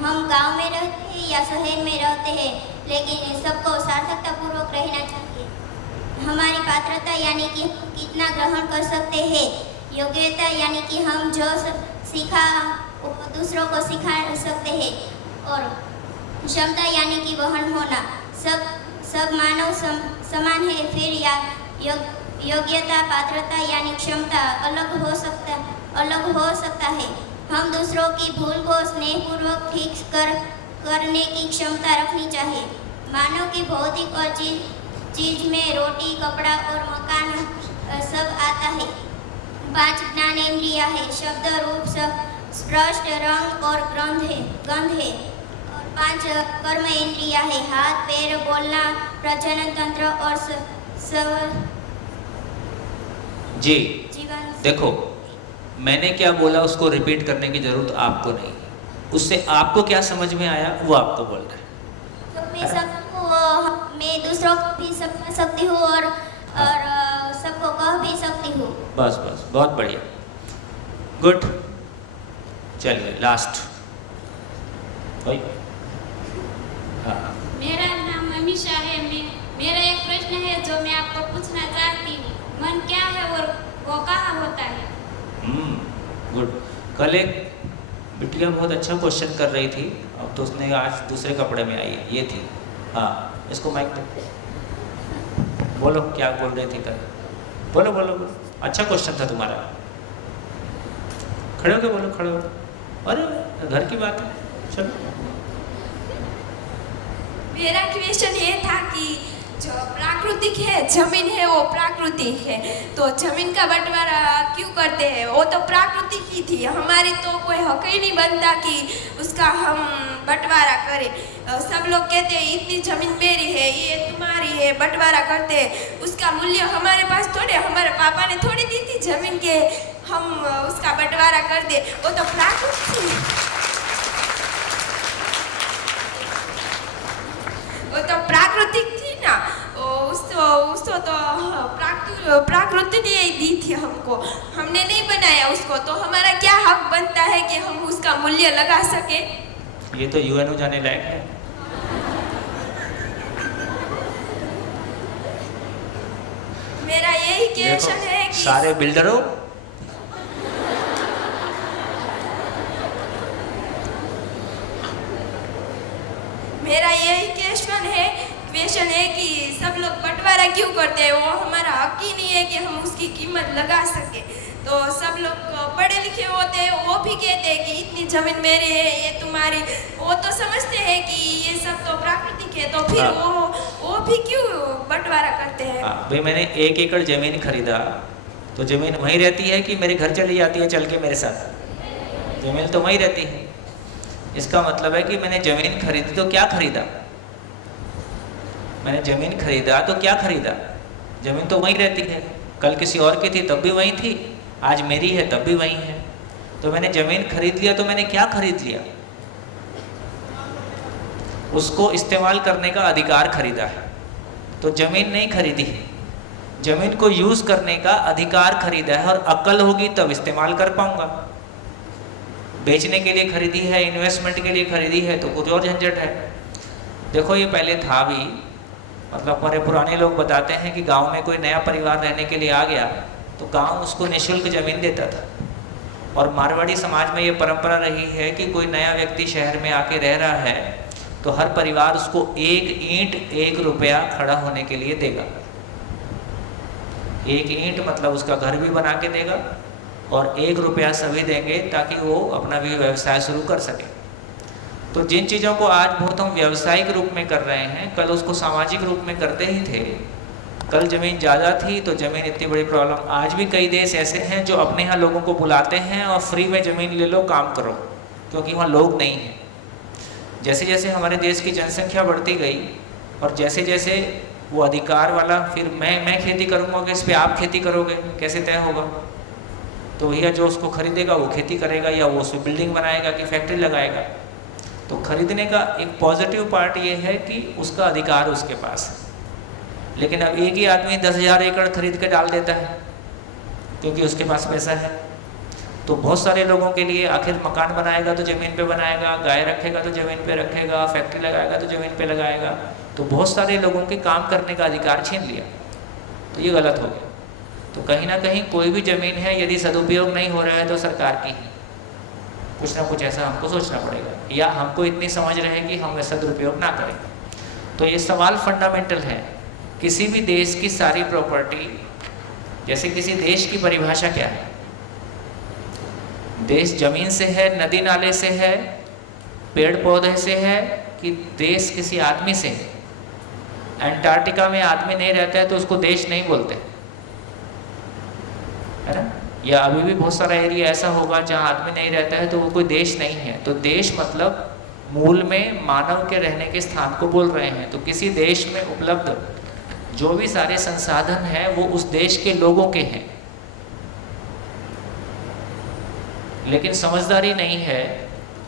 हम गांव में रहते हैं या शहर में रहते हैं, लेकिन सबको सार्थकतापूर्वक रहना चाहिए। हमारी पात्रता यानी कि हम कितना ग्रहण कर सकते हैं, योग्यता यानी कि हम जो सीखा वो दूसरों को सिखा सकते हैं, और क्षमता यानी कि वहन होना। सब मानव समान है, फिर या योग्यता पात्रता यानी क्षमता अलग हो सकता है। हम दूसरों की भूल को स्नेहपूर्वक ठीक करने की क्षमता रखनी चाहिए। मानव की भौतिक और चीज में रोटी, कपड़ा और मकान सब आता है। 5 ज्ञानेंद्रिय है, शब्द, रूप, स्पष्ट, रंग और गंध है। और 5 कर्म इंद्रिय है, हाथ, पैर, बोलना, प्रजनन तंत्र और जी। जीवन। देखो, मैंने क्या बोला उसको रिपीट करने की जरूरत आपको नहीं। उससे आपको क्या समझ में आया वो आपको बोल रहे हैं। तो मैं दूसरों को भी समझ सकती हूँ और सबको कह भी सकती हूँ। बस बस, बहुत बढ़िया। गुड। चलिए लास्ट। हाँ। मेरा नाम अमीशा है। मेरा एक प्रश्न है जो मैं आपको पूछना चाहती हूँ। मन क्या है और वो कहाँ होता है? गुड। कल एक बिटिया बहुत अच्छा क्वेश्चन कर रही थी, अब तो उसने आज दूसरे कपड़े में आई है, ये थी। हाँ, इसको माइक दो, बोलो क्या बोल रही थी कल। बोलो। अच्छा क्वेश्चन था तुम्हारा। खड़े होके बोलो, खड़े हो। अरे घर की बात है, चलो। मेरा क्वेश्चन ये था कि जो प्राकृतिक है जमीन है वो प्राकृतिक है, तो जमीन का बंटवारा क्यों करते हैं? वो तो प्राकृतिक ही थी, हमारी तो कोई हक ही नहीं बनता कि उसका हम बंटवारा करें। सब लोग कहते हैं इतनी जमीन मेरी है, ये तुम्हारी है, बंटवारा करते हैं। उसका मूल्य हमारे पास थोड़े, हमारे पापा ने थोड़ी दी थी जमीन के हम उसका बंटवारा कर दे। वो तो प्राकृतिक, वो तो प्राकृतिक थी ना, उसको तो प्राकृति ने ही दी थी हमको, हमने नहीं बनाया उसको, तो हमारा क्या हक बनता है कि हम उसका मूल्य लगा सके? ये तो यूएनओ जाने लायक है। मेरा यही क्वेश्चन है कि सारे बिल्डरों, मेरा यही क्वेश्चन है कि सब लोग बंटवारा क्यों करते हैं? वो हमारा हक ही नहीं है कि हम उसकी कीमत लगा सके। तो सब लोग पढ़े लिखे होते हैं, वो भी कहते हैं कि इतनी जमीन मेरी है, ये तुम्हारी। वो तो समझते हैं कि ये सब तो प्राकृतिक है, तो फिर वो भी क्यों बंटवारा करते हैं? भाई मैंने 1 एकड़ जमीन खरीदा तो जमीन वहीं रहती है कि मेरे घर चली जाती है चल के मेरे साथ? जमीन तो वहीं रहती है। इसका मतलब है कि मैंने जमीन खरीदी तो क्या खरीदा? मैंने जमीन खरीदा तो क्या खरीदा? जमीन तो वहीं रहती है, कल किसी और की थी तब भी वहीं थी, आज मेरी है तब भी वहीं है। तो मैंने जमीन खरीद लिया तो मैंने क्या खरीद लिया? उसको इस्तेमाल करने का अधिकार खरीदा है। तो जमीन नहीं खरीदी है, जमीन को यूज करने का अधिकार खरीदा है, और अक्ल होगी तब इस्तेमाल कर पाऊंगा। बेचने के लिए खरीदी है, इन्वेस्टमेंट के लिए खरीदी है तो कुछ और झंझट है। देखो ये पहले था भी, मतलब हमारे पुराने लोग बताते हैं कि गांव में कोई नया परिवार रहने के लिए आ गया तो गांव उसको निःशुल्क जमीन देता था। और मारवाड़ी समाज में ये परंपरा रही है कि कोई नया व्यक्ति शहर में आके रह रहा है तो हर परिवार उसको 1 ईंट 1 रुपया खड़ा होने के लिए देगा। 1 ईंट मतलब उसका घर भी बना के देगा, और 1 रुपया सभी देंगे ताकि वो अपना भी व्यवसाय शुरू कर सके। तो जिन चीज़ों को आज बहुत हम व्यावसायिक रूप में कर रहे हैं, कल उसको सामाजिक रूप में करते ही थे। कल ज़मीन ज़्यादा थी तो ज़मीन इतनी बड़ी प्रॉब्लम। आज भी कई देश ऐसे हैं जो अपने यहाँ लोगों को बुलाते हैं और फ्री में ज़मीन ले लो, काम करो, क्योंकि वहाँ लोग नहीं हैं। जैसे जैसे हमारे देश की जनसंख्या बढ़ती गई और जैसे जैसे वो अधिकार वाला, फिर मैं खेती करूँगा कि इस पर आप खेती करोगे, कैसे तय होगा? तो भैया जो उसको खरीदेगा वो खेती करेगा, या वो उसमें बिल्डिंग बनाएगा कि फैक्ट्री लगाएगा। तो खरीदने का एक पॉजिटिव पार्ट ये है कि उसका अधिकार उसके पास है। लेकिन अब एक ही आदमी 10,000 एकड़ खरीद के डाल देता है क्योंकि उसके पास पैसा है। तो बहुत सारे लोगों के लिए आखिर मकान बनाएगा तो ज़मीन पे बनाएगा, गाय रखेगा तो ज़मीन पे रखेगा, फैक्ट्री लगाएगा तो ज़मीन पे लगाएगा। तो बहुत सारे लोगों के काम करने का अधिकार छीन लिया, तो ये गलत हो गया। तो कहीं ना कहीं कोई भी ज़मीन है यदि सदुपयोग नहीं हो रहा है तो सरकार की है, कुछ ना कुछ ऐसा हमको सोचना पड़ेगा, या हमको इतनी समझ रहे कि हम सदुपयोग ना करें। तो ये सवाल फंडामेंटल है। किसी भी देश की सारी प्रॉपर्टी, जैसे किसी देश की परिभाषा क्या है? देश जमीन से है, नदी नाले से है, पेड़ पौधे से है, कि देश किसी आदमी से है? अंटार्कटिका में आदमी नहीं रहता है तो उसको देश नहीं बोलते, है ना? या अभी भी बहुत सारा एरिया ऐसा होगा जहाँ आदमी नहीं रहता है तो वो कोई देश नहीं है। तो देश मतलब मूल में मानव के रहने के स्थान को बोल रहे हैं। तो किसी देश में उपलब्ध जो भी सारे संसाधन हैं वो उस देश के लोगों के हैं, लेकिन समझदारी नहीं है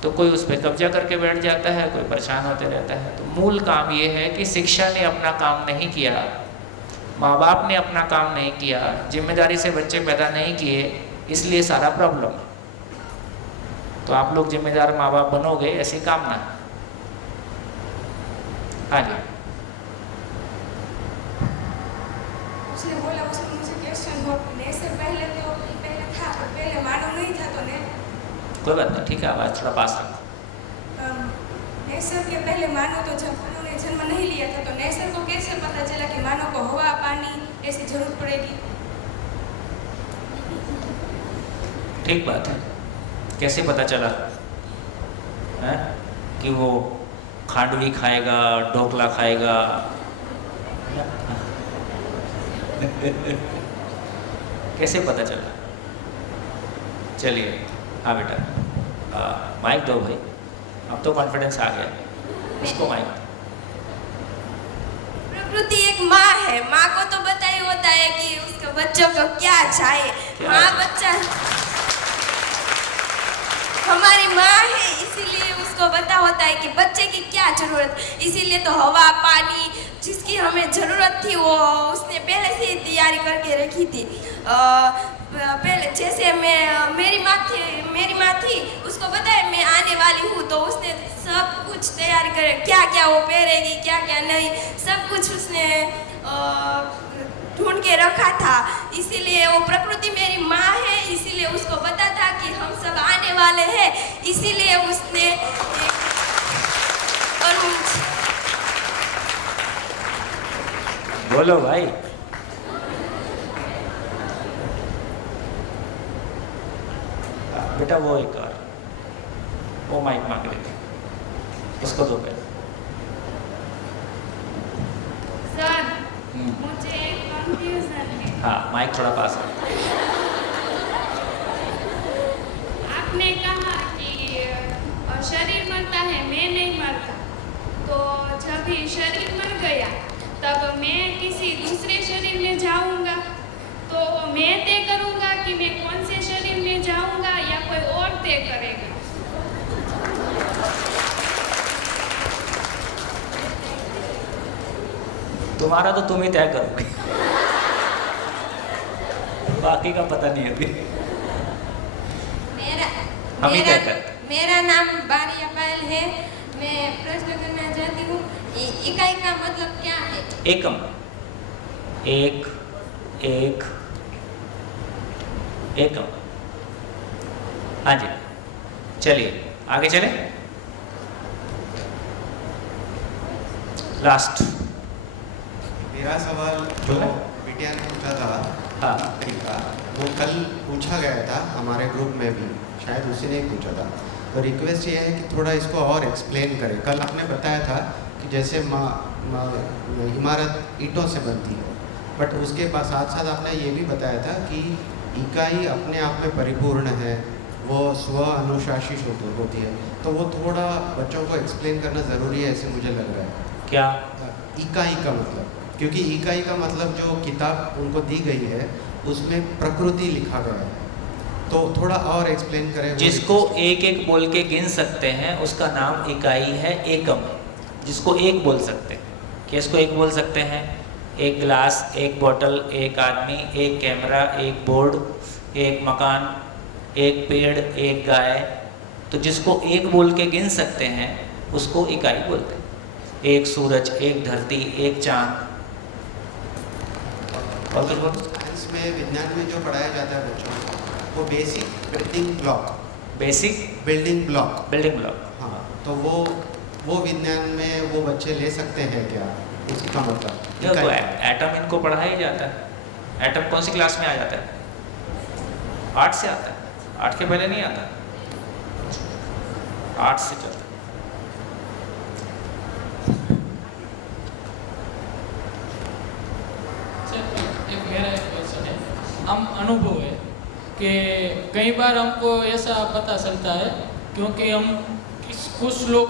तो कोई उस पर कब्जा करके बैठ जाता है, कोई परेशान होते रहता है। तो मूल काम ये है कि शिक्षा ने अपना काम नहीं किया, माँ बाप ने अपना काम नहीं किया, जिम्मेदारी से बच्चे पैदा नहीं किए, इसलिए सारा प्रॉब्लम। तो आप लोग जिम्मेदार माँ बाप बनोगे, ऐसी कामना। हाँ जी, उसने बोला उसने मुझे क्वेश्चन नेचर पहले था, पहले मानव नहीं था, तो कोई बात नहीं, ठीक है, आवाज़ थोड़ा पास रखो। नेचर के पहले मानव तो जब उन्होंने जन्म नहीं लिया था, तो नेचर को कैसे पता चला कि मानव को हवा पानी ऐसी जरूरत पड़ेगी? ठीक बात है, कैसे पता चला? है कि वो खांडवी खाएगा, ढोकला खाएगा। कैसे पता चला? चलिए, हाँ बेटा, माइक दो भाई, अब तो कॉन्फिडेंस आ गया, उसको माइक। प्रकृति एक माँ है, माँ को तो पता ही होता है कि उसके बच्चों को क्या चाहिए। माँ बच्चा हमारी माँ है, इसीलिए उसको पता होता है कि बच्चे की क्या जरूरत। इसीलिए तो हवा पानी जिसकी हमें ज़रूरत थी वो उसने पहले से ही तैयारी करके रखी थी। पहले जैसे मेरी माँ थी, उसको पता है मैं आने वाली हूँ, तो उसने सब कुछ तैयारी करे, क्या क्या वो पहनेगी, क्या क्या नहीं, सब कुछ उसने ढूंढ के रखा था। इसीलिए वो प्रकृति मेरी माँ है, इसीलिए उसको पता था कि हम सब आने वाले हैं, इसीलिए उसने बोलो भाई। बेटा वो एक और वो माइक मांग लेते, उसको दो पहले। सर, मुझे एक कंफ्यूजन है। हाँ, माइक थोड़ा पास है। आपने कहा कि शरीर मरता है, मैं नहीं मरता, तो जब ये शरीर मर गया तब मैं किसी दूसरे शरीर में जाऊंगा, तो मैं तय करूंगा कि मैं कौन से शरीर में जाऊंगा या कोई और तय करेगा? तुम्हारा तो तुम ही तय करोगे, बाकी का पता नहीं अभी। हम ही तय करते। मेरा नाम बारिया पायल है। मैं प्रश्न करना चाहती हूँ, इकाई का मतलब क्या है? एकम, एक, एक, एकम। हाँ जी, चलिए आगे चले। लास्ट मेरा सवाल जो बिटिया ने पूछा था, हाँ, वो कल पूछा गया था हमारे ग्रुप में भी, शायद उसी ने ही पूछा था। तो रिक्वेस्ट ये है कि थोड़ा इसको और एक्सप्लेन करें। कल आपने बताया था कि जैसे इमारत ईंटों से बनती है, बट उसके बाद साथ साथ आपने ये भी बताया था कि इकाई अपने आप में परिपूर्ण है, वो स्व अनुशासित होती है। तो वो थोड़ा बच्चों को एक्सप्लेन करना ज़रूरी है, ऐसे मुझे लग रहा है। क्या इकाई का मतलब, क्योंकि इकाई का मतलब जो किताब उनको दी गई है उसमें प्रकृति लिखा गया है, तो थोड़ा और एक्सप्लेन करें। जिसको एक एक बोल के गिन सकते हैं उसका नाम इकाई है, एकम। जिसको एक बोल सकते हैं, क्या इसको एक बोल सकते हैं? एक गिलास, एक बोतल, एक आदमी, एक कैमरा, एक बोर्ड, एक मकान, एक पेड़, एक गाय। तो जिसको एक बोल के गिन सकते हैं उसको इकाई बोलते हैं। एक सूरज, एक धरती, एक चांद। और कुछ बोलो। साइंस में, विज्ञान में जो पढ़ाया जाता है बच्चों को, वो बेसिक बिल्डिंग ब्लॉक, हाँ, तो वो विज्ञान में वो बच्चे ले सकते हैं क्या? उसी का मतलब देखो, एटम इनको पढ़ाया जाता है। एटम कौन सी क्लास में आ जाता है? 8 से आता है, 8 के पहले नहीं आता, 8 से चलता है। एक मेरा एक क्वेश्चन है, हम अनुभव है कि कई बार हमको ऐसा पता चलता है, क्योंकि हम कुछ लोग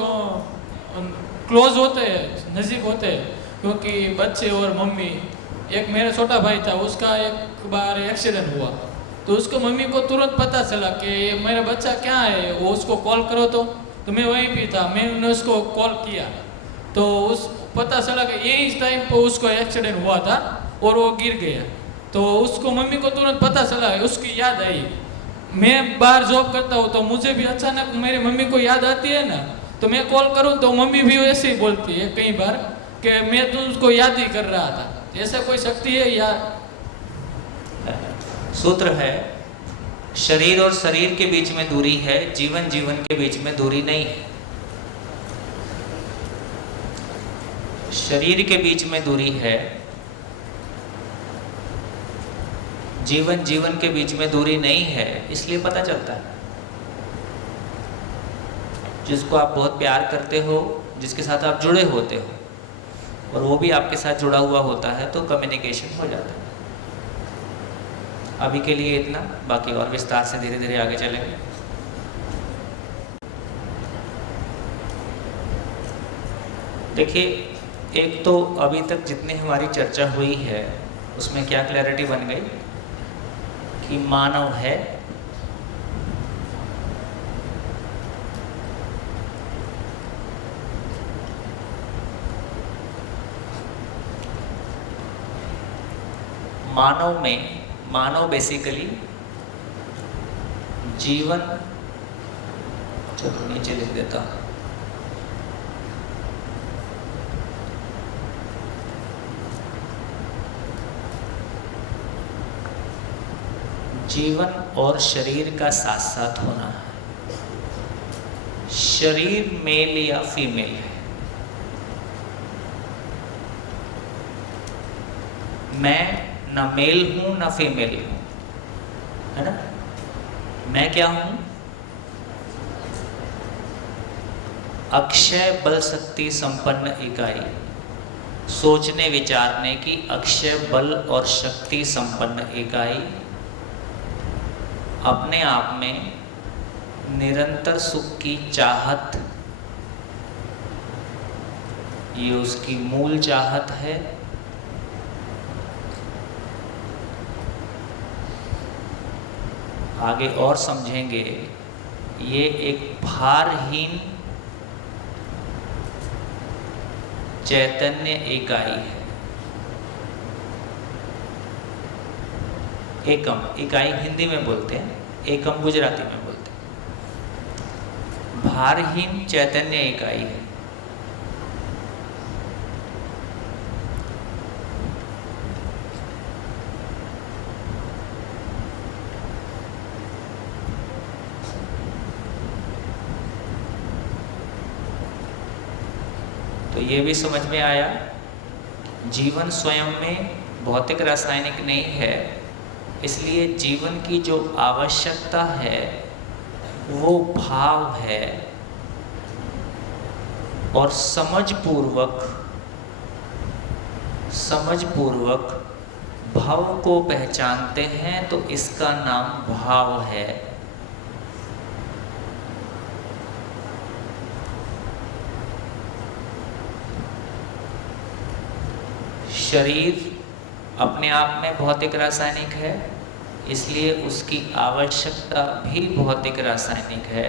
क्लोज होते हैं, नज़दीक होते हैं, क्योंकि बच्चे और मम्मी। एक मेरा छोटा भाई था, उसका एक बार एक्सीडेंट हुआ, तो उसको मम्मी को तुरंत पता चला कि मेरा बच्चा क्या है, वो उसको कॉल करो। तो मैं वहीं पे था, मैंने उसको कॉल किया, तो उस पता चला कि यही टाइम पर उसको एक्सीडेंट हुआ था और वो गिर गया। तो उसको मम्मी को तुरंत पता चला, उसकी याद आई। मैं बाहर जॉब करता हूँ, तो मुझे भी अचानक मेरी मम्मी को याद आती है ना, तो मैं कॉल करूँ तो मम्मी भी वैसे ही बोलती है कई बार कि मैं तो उसको याद ही कर रहा था। ऐसा कोई शक्ति है या? सूत्र है, शरीर और शरीर के बीच में दूरी है, जीवन जीवन के बीच में दूरी नहीं है। शरीर के बीच में दूरी है, जीवन जीवन के बीच में दूरी नहीं है, इसलिए पता चलता है। जिसको आप बहुत प्यार करते हो, जिसके साथ आप जुड़े होते हो और वो भी आपके साथ जुड़ा हुआ होता है, तो कम्युनिकेशन हो जाता है। अभी के लिए इतना, बाकी और विस्तार से धीरे धीरे आगे चलेंगे। देखिए, एक तो अभी तक जितनी हमारी चर्चा हुई है उसमें क्या क्लैरिटी बन गई कि मानव है, मानव बेसिकली जीवन, चलो नीचे लिख देता हूं, जीवन और शरीर का साथ साथ होना है। शरीर मेल या फीमेल है। मैं न मेल हूं न फीमेल हूं, है ना। मैं क्या हूं? अक्षय बल शक्ति संपन्न इकाई, सोचने विचारने की अक्षय बल और शक्ति संपन्न इकाई, अपने आप में निरंतर सुख की चाहत, ये उसकी मूल चाहत है। आगे और समझेंगे, ये एक भारहीन चैतन्य इकाई है। एकम, इकाई हिंदी में बोलते हैं, एकम गुजराती में बोलते हैं। भारहीन चैतन्य इकाई है। तो ये भी समझ में आया, जीवन स्वयं में भौतिक रासायनिक नहीं है, इसलिए जीवन की जो आवश्यकता है वो भाव है, और समझपूर्वक भाव को पहचानते हैं तो इसका नाम भाव है। शरीर अपने आप में भौतिक रासायनिक है, इसलिए उसकी आवश्यकता भी भौतिक रासायनिक है।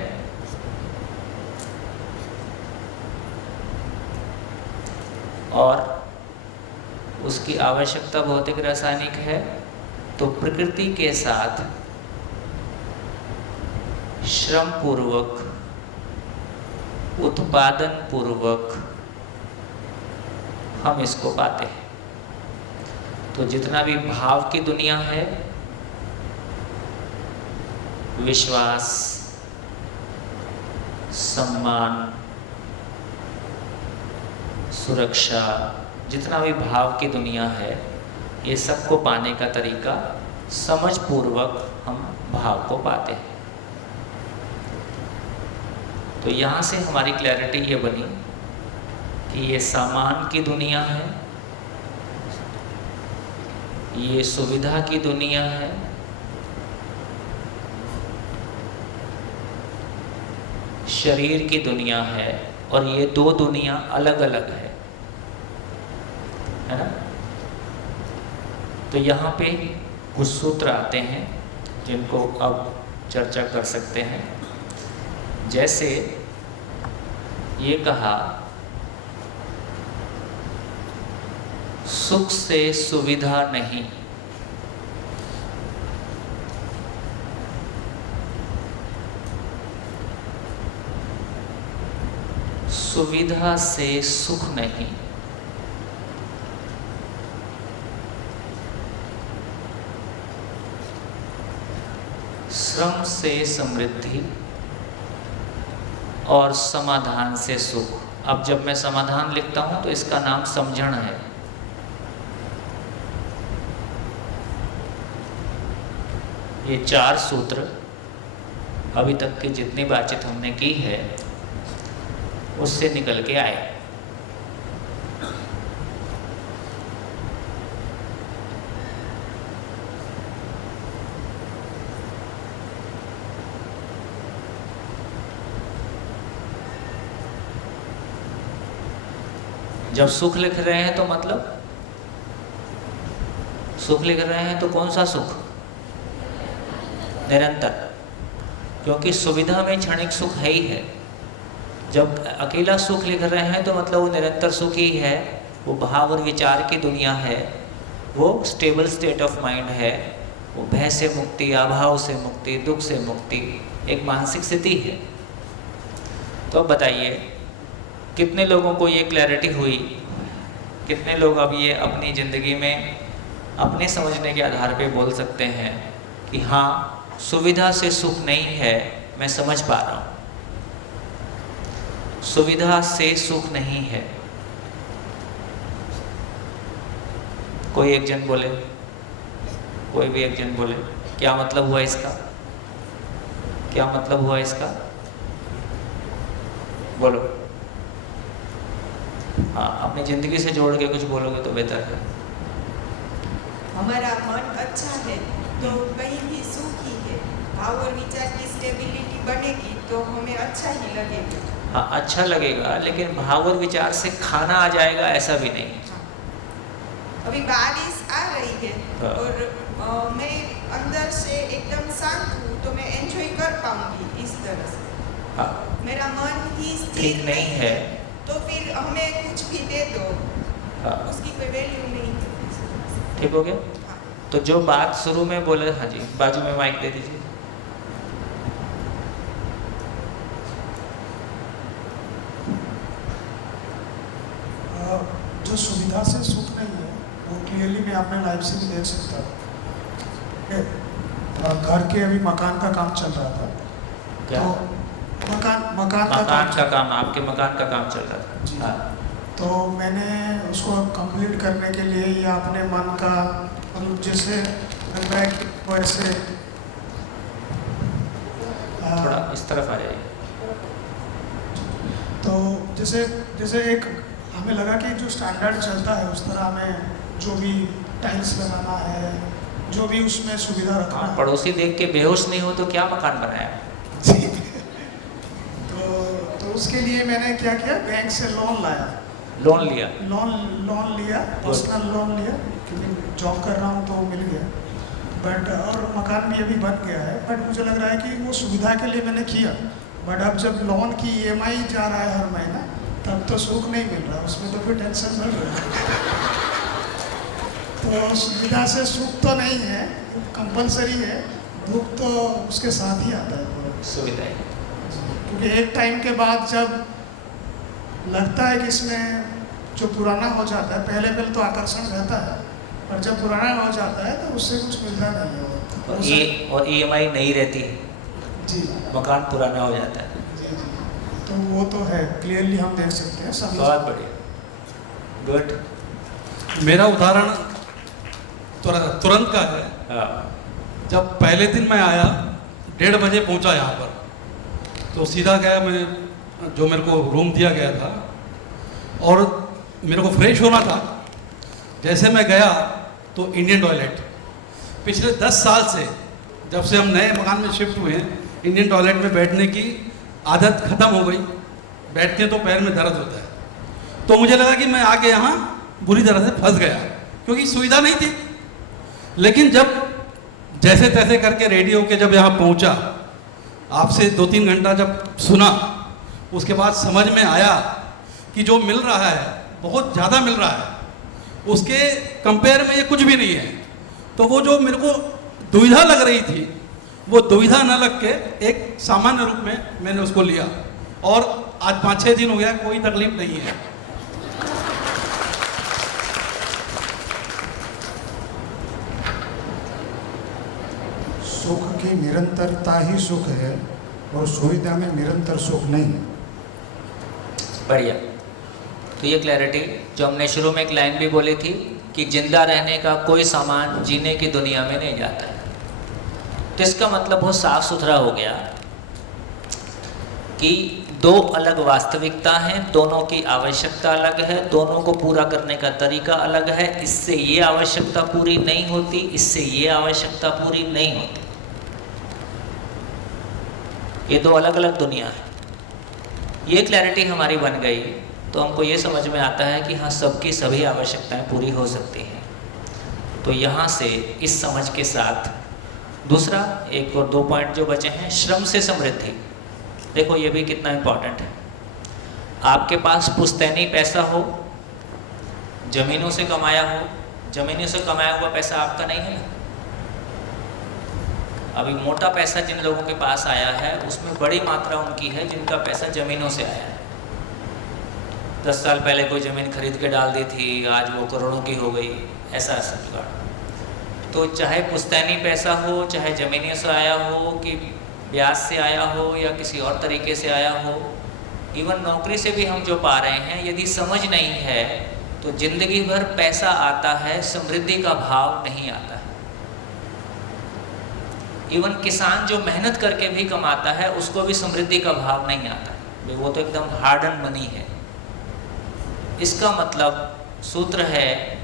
और उसकी आवश्यकता भौतिक रासायनिक है तो प्रकृति के साथ श्रम पूर्वक, उत्पादन पूर्वक हम इसको पाते हैं। तो जितना भी भाव की दुनिया है, विश्वास, सम्मान, सुरक्षा, जितना भी भाव की दुनिया है, ये सबको पाने का तरीका समझ पूर्वक हम भाव को पाते हैं। तो यहाँ से हमारी क्लैरिटी ये बनी कि ये सामान की दुनिया है, ये सुविधा की दुनिया है, शरीर की दुनिया है, और ये दो दुनिया अलग अलग है ना। तो यहाँ पे कुछ सूत्र आते हैं जिनको अब चर्चा कर सकते हैं। जैसे ये कहा, सुख से सुविधा नहीं, सुविधा से सुख नहीं, श्रम से समृद्धि और समाधान से सुख। अब जब मैं समाधान लिखता हूं तो इसका नाम समझण है। ये चार सूत्र अभी तक की जितनी बातचीत हमने की है उससे निकल के आए। जब सुख लिख रहे हैं तो मतलब सुख लिख रहे हैं तो कौन सा सुख? निरंतर, क्योंकि सुविधा में क्षणिक सुख है ही है। जब अकेला सुख लिख रहे हैं तो मतलब वो निरंतर सुख ही है, वो भाव और विचार की दुनिया है, वो स्टेबल स्टेट ऑफ माइंड है, वो भय से मुक्ति, अभाव से मुक्ति, दुख से मुक्ति, एक मानसिक स्थिति है। तो अब बताइए कितने लोगों को ये क्लैरिटी हुई? कितने लोग अब ये अपनी ज़िंदगी में अपने समझने के आधार पे बोल सकते हैं कि हाँ, सुविधा से सुख नहीं है, मैं समझ पा रहा हूँ, सुविधा से सुख नहीं है। कोई एक जन बोले, कोई भी एक जन बोले, क्या मतलब हुआ इसका? क्या मतलब हुआ इसका? बोलो। हाँ, अपनी ज़िंदगी से जोड़ के कुछ बोलोगे तो बेहतर है। हमारा मन अच्छा है तो कहीं भी सुख ही है। भाव और विचार की स्टेबिलिटी बनेगी तो हमें अच्छा ही लगेगा। हाँ, अच्छा लगेगा, लेकिन भाव और विचार से खाना आ जाएगा ऐसा भी नहीं। अभी बारिश आ रही है हाँ। और मैं अंदर से एकदम शांत हूँ तो मैं एंजॉय कर पाऊंगी इस तरह से। हाँ। मेरा मन ही ठीक स्थिर नहीं है तो फिर हमें कुछ भी दे दो, हाँ। उसकी कोई वैल्यू नहीं है। ठीक हो गया? तो जो बात शुरू में बोले, हाँ जी, बाजू में माइक दे दीजिए। जो सुविधा से सुख नहीं है वो क्लियरली मैं अपने लाइफ से भी देख सकता हूँ। घर के अभी मकान का काम चल रहा था। क्या? तो मकान का काम, आपके मकान का काम चल रहा था। जी। हाँ। तो मैंने उसको कंप्लीट करने के लिए या अपने मन का मतलब जैसे लग रहा है कि वैसे थोड़ा इस तरफ आ जाइए। तो जैसे एक हमें लगा कि जो स्टैंडर्ड चलता है उस तरह हमें जो भी टाइल्स लगाना है, जो भी उसमें सुविधा रखना है। पड़ोसी देख के बेहोश नहीं हो तो क्या मकान बनाया? जी। तो उसके लिए मैंने क्या किया, बैंक से लोन लाया। लोन लिया? लोन लिया, पर्सनल लोन लिया, क्योंकि जॉब कर रहा हूँ तो मिल गया। बट और मकान भी अभी बन गया है। बट मुझे लग रहा है कि वो सुविधा के लिए मैंने किया, बट अब जब लोन की EMI जा रहा है हर महीना, तब तो सुख नहीं मिल रहा, उसमें तो फिर टेंशन बढ़ रहा है। तो सुविधा से सुख तो नहीं है, कंपलसरी है, दुख तो उसके साथ ही आता है। सुविधा, क्योंकि एक टाइम के बाद जब लगता है कि इसमें जो पुराना हो जाता है, पहले तो आकर्षण रहता है, पर जब पुराना हो जाता है तो उससे कुछ मिलता नहीं है। और EMI नहीं रहती है जी, मकान पुराना हो जाता है। जी। तो वो तो है, क्लियरली हम देख सकते हैं। बहुत बढ़िया, गुड। मेरा उदाहरण तुरंत का है। हाँ। जब पहले दिन मैं आया 1:30 बजे पहुंचा यहाँ पर, तो सीधा गया मैं जो मेरे को रूम दिया गया था, और मेरे को फ्रेश होना था। जैसे मैं गया तो इंडियन टॉयलेट, पिछले 10 साल से जब से हम नए मकान में शिफ्ट हुए हैं, इंडियन टॉयलेट में बैठने की आदत ख़त्म हो गई। बैठते तो पैर में दर्द होता है। तो मुझे लगा कि मैं आके यहाँ बुरी तरह से फंस गया, क्योंकि सुविधा नहीं थी। लेकिन जब जैसे तैसे करके रेडी होके जब यहाँ पहुँचा, आपसे 2-3 घंटा जब सुना, उसके बाद समझ में आया कि जो मिल रहा है बहुत ज़्यादा मिल रहा है, उसके कंपेयर में ये कुछ भी नहीं है। तो वो जो मेरे को दुविधा लग रही थी, वो दुविधा न लग के एक सामान्य रूप में मैंने उसको लिया, और आज 5-6 दिन हो गया, कोई तकलीफ नहीं है। सुख की निरंतरता ही सुख है, और सुविधा में निरंतर सुख नहीं है। बढ़िया। तो ये क्लैरिटी जो हमने शुरू में एक लाइन भी बोली थी कि जिंदा रहने का कोई सामान जीने की दुनिया में नहीं जाता है, तो इसका मतलब बहुत साफ सुथरा हो गया कि दो अलग वास्तविकता हैं, दोनों की आवश्यकता अलग है, दोनों को पूरा करने का तरीका अलग है। इससे ये आवश्यकता पूरी नहीं होती, इससे ये आवश्यकता पूरी नहीं होती। ये दो अलग अलग दुनिया है। ये क्लैरिटी हमारी बन गई तो हमको ये समझ में आता है कि हाँ, सबकी सभी आवश्यकताएं पूरी हो सकती हैं। तो यहाँ से इस समझ के साथ दूसरा एक और दो पॉइंट जो बचे हैं, श्रम से समृद्धि। देखो ये भी कितना इम्पोर्टेंट है। आपके पास पुश्तैनी पैसा हो, जमीनों से कमाया हो, जमीनों से कमाया हुआ पैसा आपका नहीं है। अभी मोटा पैसा जिन लोगों के पास आया है उसमें बड़ी मात्रा उनकी है जिनका पैसा जमीनों से आया है। 10 साल पहले कोई ज़मीन खरीद के डाल दी थी, आज वो करोड़ों की हो गई, ऐसा जुगाड़। तो चाहे पुश्तैनी पैसा हो, चाहे ज़मीनों से आया हो कि ब्याज से आया हो या किसी और तरीके से आया हो, इवन नौकरी से भी हम जो पा रहे हैं, यदि समझ नहीं है तो जिंदगी भर पैसा आता है, समृद्धि का भाव नहीं आता है। इवन किसान जो मेहनत करके भी कमाता है उसको भी समृद्धि का भाव नहीं आता है, वो तो एकदम हार्ड एंड मनी है। इसका मतलब सूत्र है,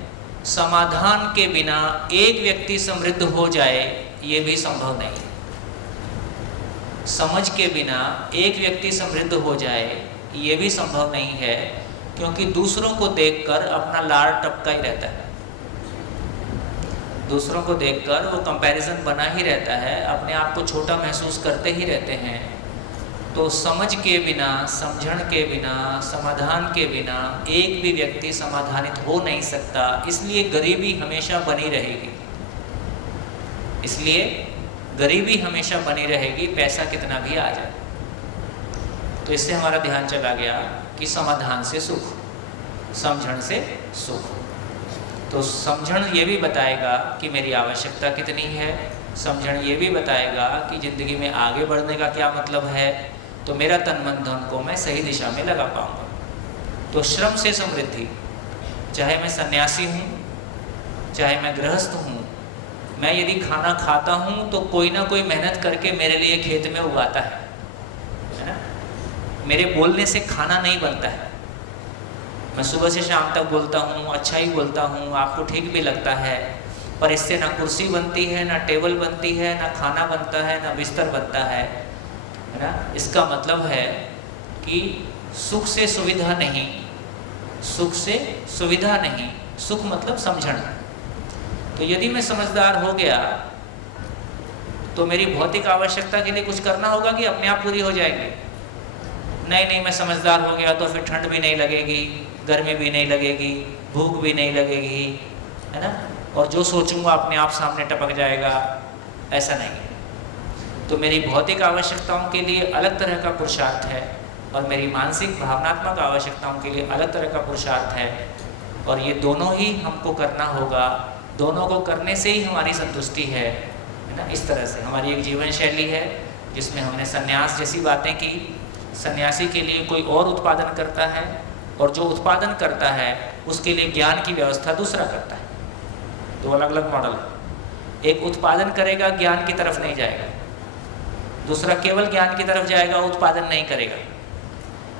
समाधान के बिना एक व्यक्ति समृद्ध हो जाए ये भी संभव नहीं है। समझ के बिना एक व्यक्ति समृद्ध हो जाए ये भी संभव नहीं है, क्योंकि दूसरों को देखकर अपना लाड़ टपका ही रहता है। दूसरों को देखकर वो कंपैरिजन बना ही रहता है, अपने आप को छोटा महसूस करते ही रहते हैं। तो समझ के बिना, समझण के बिना, समाधान के बिना एक भी व्यक्ति समाधानित हो नहीं सकता। इसलिए गरीबी हमेशा बनी रहेगी, इसलिए गरीबी हमेशा बनी रहेगी, पैसा कितना भी आ जाए। तो इससे हमारा ध्यान चला गया कि समाधान से सुख, समझण से सुख। तो समझण ये भी बताएगा कि मेरी आवश्यकता कितनी है, समझण ये भी बताएगा कि ज़िंदगी में आगे बढ़ने का क्या मतलब है, तो मेरा तन मन धन को मैं सही दिशा में लगा पाऊँगा। तो श्रम से समृद्धि, चाहे मैं सन्यासी हूँ, चाहे मैं गृहस्थ हूँ, मैं यदि खाना खाता हूँ तो कोई ना कोई मेहनत करके मेरे लिए खेत में उगाता है ना। मेरे बोलने से खाना नहीं बनता है। मैं सुबह से शाम तक बोलता हूँ, अच्छा ही बोलता हूँ, आपको ठीक भी लगता है, पर इससे ना कुर्सी बनती है, ना टेबल बनती है, ना खाना बनता है, ना बिस्तर बनता है ना। इसका मतलब है कि सुख से सुविधा नहीं, सुख से सुविधा नहीं, सुख मतलब समझना। तो यदि मैं समझदार हो गया तो मेरी भौतिक आवश्यकता के लिए कुछ करना होगा कि अपने आप पूरी हो जाएगी? नहीं, मैं समझदार हो गया तो फिर ठंड भी नहीं लगेगी, गर्मी भी नहीं लगेगी, भूख भी नहीं लगेगी, है ना, और जो सोचूंगा अपने आप सामने टपक जाएगा। ऐसा नहीं है। तो मेरी भौतिक आवश्यकताओं के लिए अलग तरह का पुरुषार्थ है और मेरी मानसिक भावनात्मक आवश्यकताओं के लिए अलग तरह का पुरुषार्थ है, और ये दोनों ही हमको करना होगा। दोनों को करने से ही हमारी संतुष्टि है ना। इस तरह से हमारी एक जीवन शैली है जिसमें हमने संन्यास जैसी बातें की। सन्यासी के लिए कोई और उत्पादन करता है, और जो उत्पादन करता है उसके लिए ज्ञान की व्यवस्था दूसरा करता है। दो अलग अलग मॉडल है। एक उत्पादन करेगा, ज्ञान की तरफ नहीं जाएगा, दूसरा केवल ज्ञान की तरफ जाएगा, उत्पादन नहीं करेगा।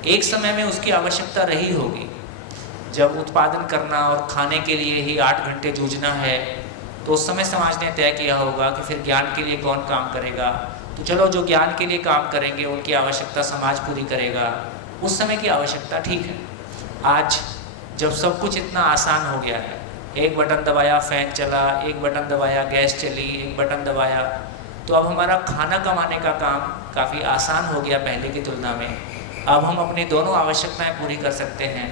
एक समय में उसकी आवश्यकता रही होगी जब उत्पादन करना और खाने के लिए ही 8 घंटे जूझना है, तो उस समय समाज ने तय किया होगा कि फिर ज्ञान के लिए कौन काम करेगा। तो चलो जो ज्ञान के लिए काम करेंगे उनकी आवश्यकता समाज पूरी करेगा। उस समय की आवश्यकता ठीक है। आज जब सब कुछ इतना आसान हो गया है, एक बटन दबाया फैन चला, एक बटन दबाया गैस चली, एक बटन दबाया, तो अब हमारा खाना कमाने का काम काफ़ी आसान हो गया पहले की तुलना में। अब हम अपनी दोनों आवश्यकताएं पूरी कर सकते हैं।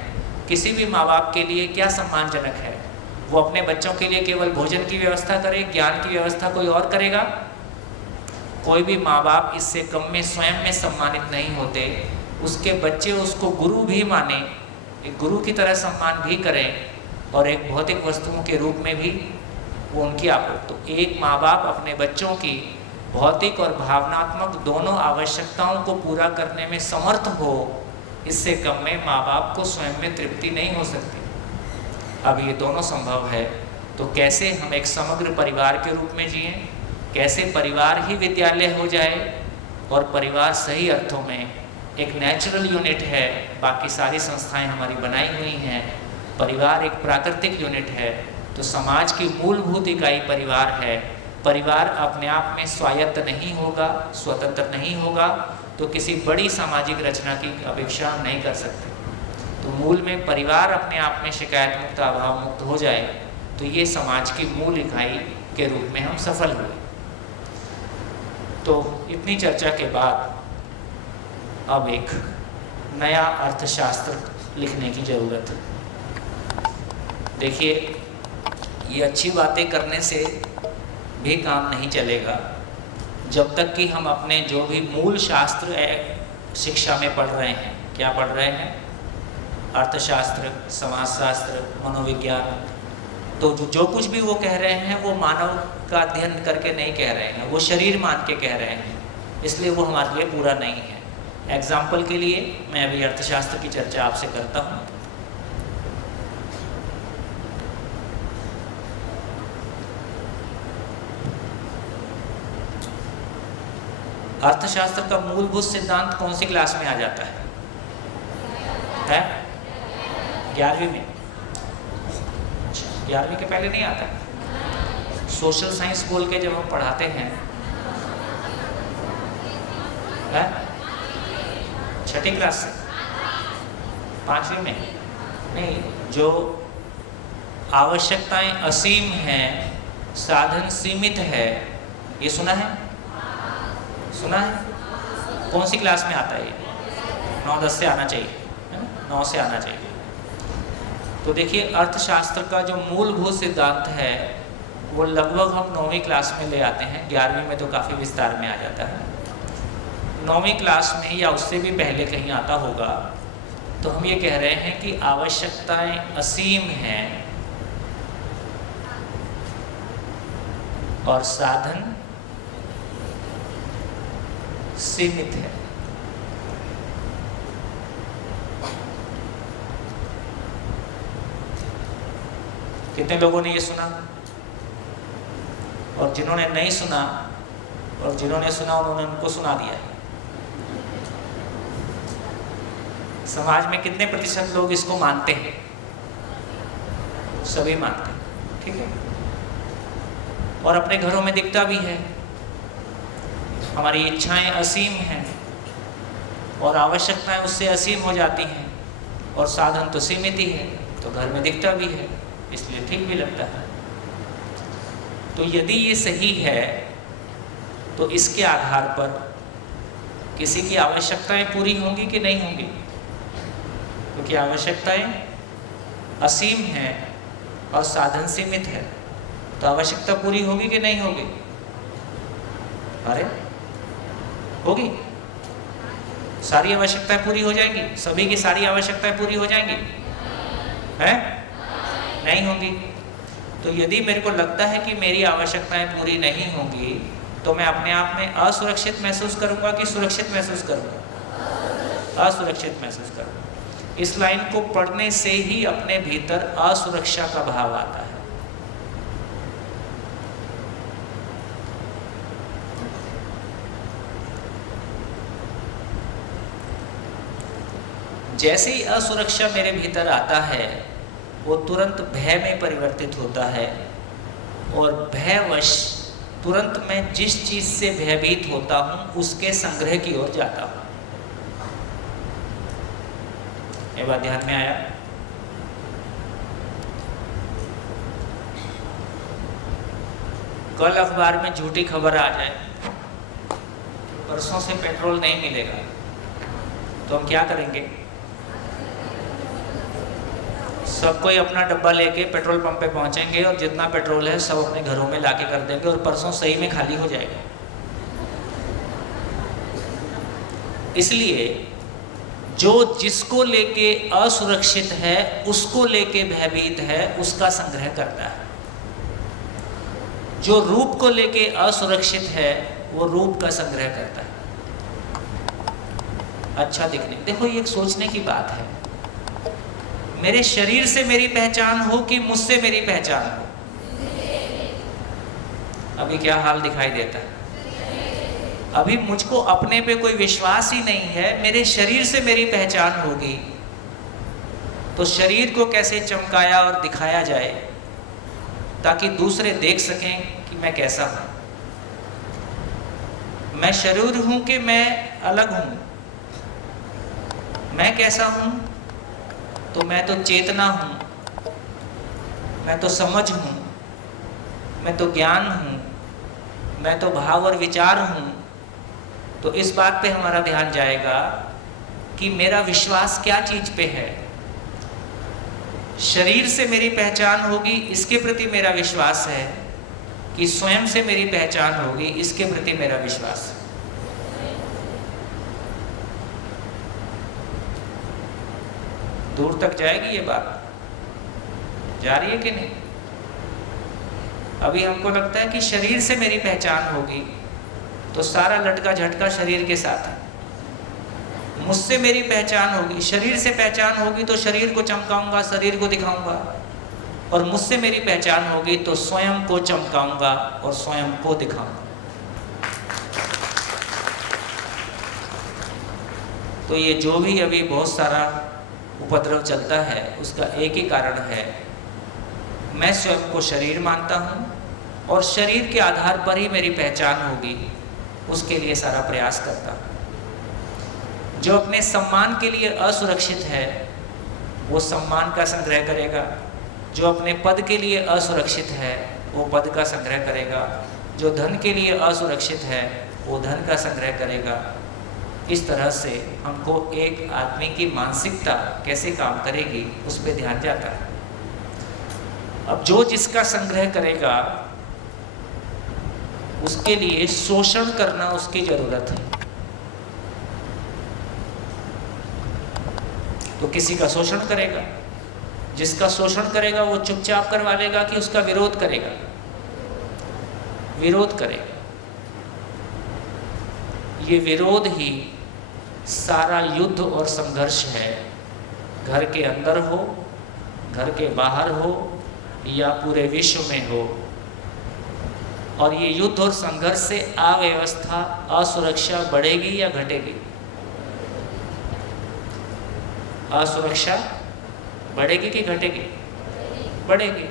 किसी भी माँ बाप के लिए क्या सम्मानजनक है, वो अपने बच्चों के लिए केवल भोजन की व्यवस्था करे, ज्ञान की व्यवस्था कोई और करेगा? कोई भी माँ बाप इससे कम में स्वयं में सम्मानित नहीं होते। उसके बच्चे उसको गुरु भी माने, एक गुरु की तरह सम्मान भी करें, और एक भौतिक वस्तुओं के रूप में भी वो उनकी तो एक माँ बाप अपने बच्चों की भौतिक और भावनात्मक दोनों आवश्यकताओं को पूरा करने में समर्थ हो, इससे कम में माँ बाप को स्वयं में तृप्ति नहीं हो सकती। अब ये दोनों संभव है, तो कैसे हम एक समग्र परिवार के रूप में जिएं, कैसे परिवार ही विद्यालय हो जाए और परिवार सही अर्थों में एक नेचुरल यूनिट है, बाकी सारी संस्थाएं हमारी बनाई हुई हैं। परिवार एक प्राकृतिक यूनिट है, तो समाज की मूलभूत इकाई परिवार है। परिवार अपने आप में स्वायत्त नहीं होगा, स्वतंत्र नहीं होगा, तो किसी बड़ी सामाजिक रचना की अपेक्षा हम नहीं कर सकते। तो मूल में परिवार अपने आप में शिकायत मुक्त, अभाव मुक्त हो जाए, तो ये समाज की मूल इकाई के रूप में हम सफल हुए। तो इतनी चर्चा के बाद अब एक नया अर्थशास्त्र लिखने की ज़रूरत है। देखिए, ये अच्छी बातें करने से भी काम नहीं चलेगा जब तक कि हम अपने जो भी मूल शास्त्र शिक्षा में पढ़ रहे हैं, क्या पढ़ रहे हैं, अर्थशास्त्र, समाजशास्त्र, मनोविज्ञान, तो जो कुछ भी वो कह रहे हैं वो मानव का अध्ययन करके नहीं कह रहे हैं, वो शरीर मान के कह रहे हैं, इसलिए वो हमारे लिए पूरा नहीं है। एग्जाम्पल के लिए मैं अभी अर्थशास्त्र की चर्चा आपसे करता हूँ। अर्थशास्त्र का मूलभूत सिद्धांत कौन सी क्लास में आ जाता है? 11वीं में। 11वीं के पहले नहीं आता? सोशल साइंस बोल के जब हम पढ़ाते हैं, छठी क्लास से, 5वीं में नहीं, जो आवश्यकताएं असीम हैं, साधन सीमित है, ये सुना है? सुना है? कौन सी क्लास में आता है ये? 9-10 से आना चाहिए, 9 से आना चाहिए। तो देखिए, अर्थशास्त्र का जो मूलभूत सिद्धांत है वो लगभग हम 9वीं क्लास में ले आते हैं। 11वीं में तो काफ़ी विस्तार में आ जाता है। 9वीं क्लास में या उससे भी पहले कहीं आता होगा, तो हम ये कह रहे हैं कि आवश्यकताएं असीम हैं और साधन सीमित है। कितने लोगों ने ये सुना? और जिन्होंने नहीं सुना और जिन्होंने सुना उन्होंने उनको सुना दिया। समाज में कितने प्रतिशत लोग इसको मानते हैं? सभी मानते हैं, ठीक है। और अपने घरों में दिखता भी है। हमारी इच्छाएं असीम हैं और आवश्यकताएं उससे असीम हो जाती हैं, और साधन तो सीमित ही है, तो घर में दिखता भी है, इसलिए ठीक भी लगता है। तो यदि ये सही है, तो इसके आधार पर किसी की आवश्यकताएं पूरी होंगी कि नहीं होंगी? क्योंकि आवश्यकताएं असीम हैं और साधन सीमित है, तो आवश्यकता पूरी होगी कि नहीं होगी? अरे होगी। सारी आवश्यकताएं पूरी हो जाएंगी? सभी की सारी आवश्यकताएं पूरी हो जाएंगी? हैं? नहीं होंगी। तो यदि मेरे को लगता है कि मेरी आवश्यकताएं पूरी नहीं होंगी, तो मैं अपने आप में असुरक्षित महसूस करूंगा कि सुरक्षित महसूस करूंगा? असुरक्षित महसूस करूंगा। इस लाइन को पढ़ने से ही अपने भीतर असुरक्षा का भाव आता है। जैसे ही असुरक्षा मेरे भीतर आता है, वो तुरंत भय में परिवर्तित होता है, और भयवश तुरंत मैं जिस चीज से भयभीत होता हूं उसके संग्रह की ओर जाता हूं। ये बात ध्यान में आया? कल अखबार में झूठी खबर आ जाए, परसों से पेट्रोल नहीं मिलेगा, तो हम क्या करेंगे? सब कोई अपना डब्बा लेके पेट्रोल पंप पे पहुंचेंगे और जितना पेट्रोल है सब अपने घरों में लाके कर देंगे, और परसों सही में खाली हो जाएगा। इसलिए जो जिसको लेके असुरक्षित है, उसको लेके भयभीत है, उसका संग्रह करता है। जो रूप को लेके असुरक्षित है, वो रूप का संग्रह करता है। अच्छा दिखने, देखो ये एक सोचने की बात है। मेरे शरीर से मेरी पहचान हो कि मुझसे मेरी पहचान हो? अभी क्या हाल दिखाई देता है? अभी मुझको अपने पे कोई विश्वास ही नहीं है, मेरे शरीर से मेरी पहचान होगी, तो शरीर को कैसे चमकाया और दिखाया जाए ताकि दूसरे देख सकें कि मैं कैसा हूं। मैं शरीर हूं कि मैं अलग हूं? मैं कैसा हूं? तो मैं तो चेतना हूं, मैं तो समझ हूं, मैं तो ज्ञान हूं, मैं तो भाव और विचार हूं। तो इस बात पे हमारा ध्यान जाएगा कि मेरा विश्वास क्या चीज पे है। शरीर से मेरी पहचान होगी, इसके प्रति मेरा विश्वास है, कि स्वयं से मेरी पहचान होगी, इसके प्रति मेरा विश्वास है। दूर तक जाएगी ये बात? जा रही है कि नहीं? अभी हमको लगता है कि शरीर से मेरी पहचान होगी, तो सारा लटका झटका शरीर के साथ है। मुझसे मेरी पहचान होगी, शरीर से पहचान होगी तो शरीर को चमकाऊंगा, शरीर को दिखाऊंगा, और मुझसे मेरी पहचान होगी तो स्वयं को चमकाऊंगा और स्वयं को दिखाऊंगा। तो ये जो भी अभी बहुत सारा उपद्रव चलता है, उसका एक ही कारण है, मैं स्वयं को शरीर मानता हूँ और शरीर के आधार पर ही मेरी पहचान होगी, उसके लिए सारा प्रयास करता हूँ। जो अपने सम्मान के लिए असुरक्षित है, वो सम्मान का संग्रह करेगा। जो अपने पद के लिए असुरक्षित है, वो पद का संग्रह करेगा। जो धन के लिए असुरक्षित है, वो धन का संग्रह करेगा। इस तरह से हमको एक आदमी की मानसिकता कैसे काम करेगी, उस पर ध्यान जाता है। अब जो जिसका संग्रह करेगा, उसके लिए शोषण करना उसकी जरूरत है। तो किसी का शोषण करेगा, जिसका शोषण करेगा वो चुपचाप करवा लेगा कि उसका विरोध करेगा? विरोध करेगा। ये विरोध ही सारा युद्ध और संघर्ष है, घर के अंदर हो, घर के बाहर हो, या पूरे विश्व में हो। और ये युद्ध और संघर्ष से अव्यवस्था, असुरक्षा बढ़ेगी या घटेगी? असुरक्षा बढ़ेगी कि घटेगी? बढ़ेगी।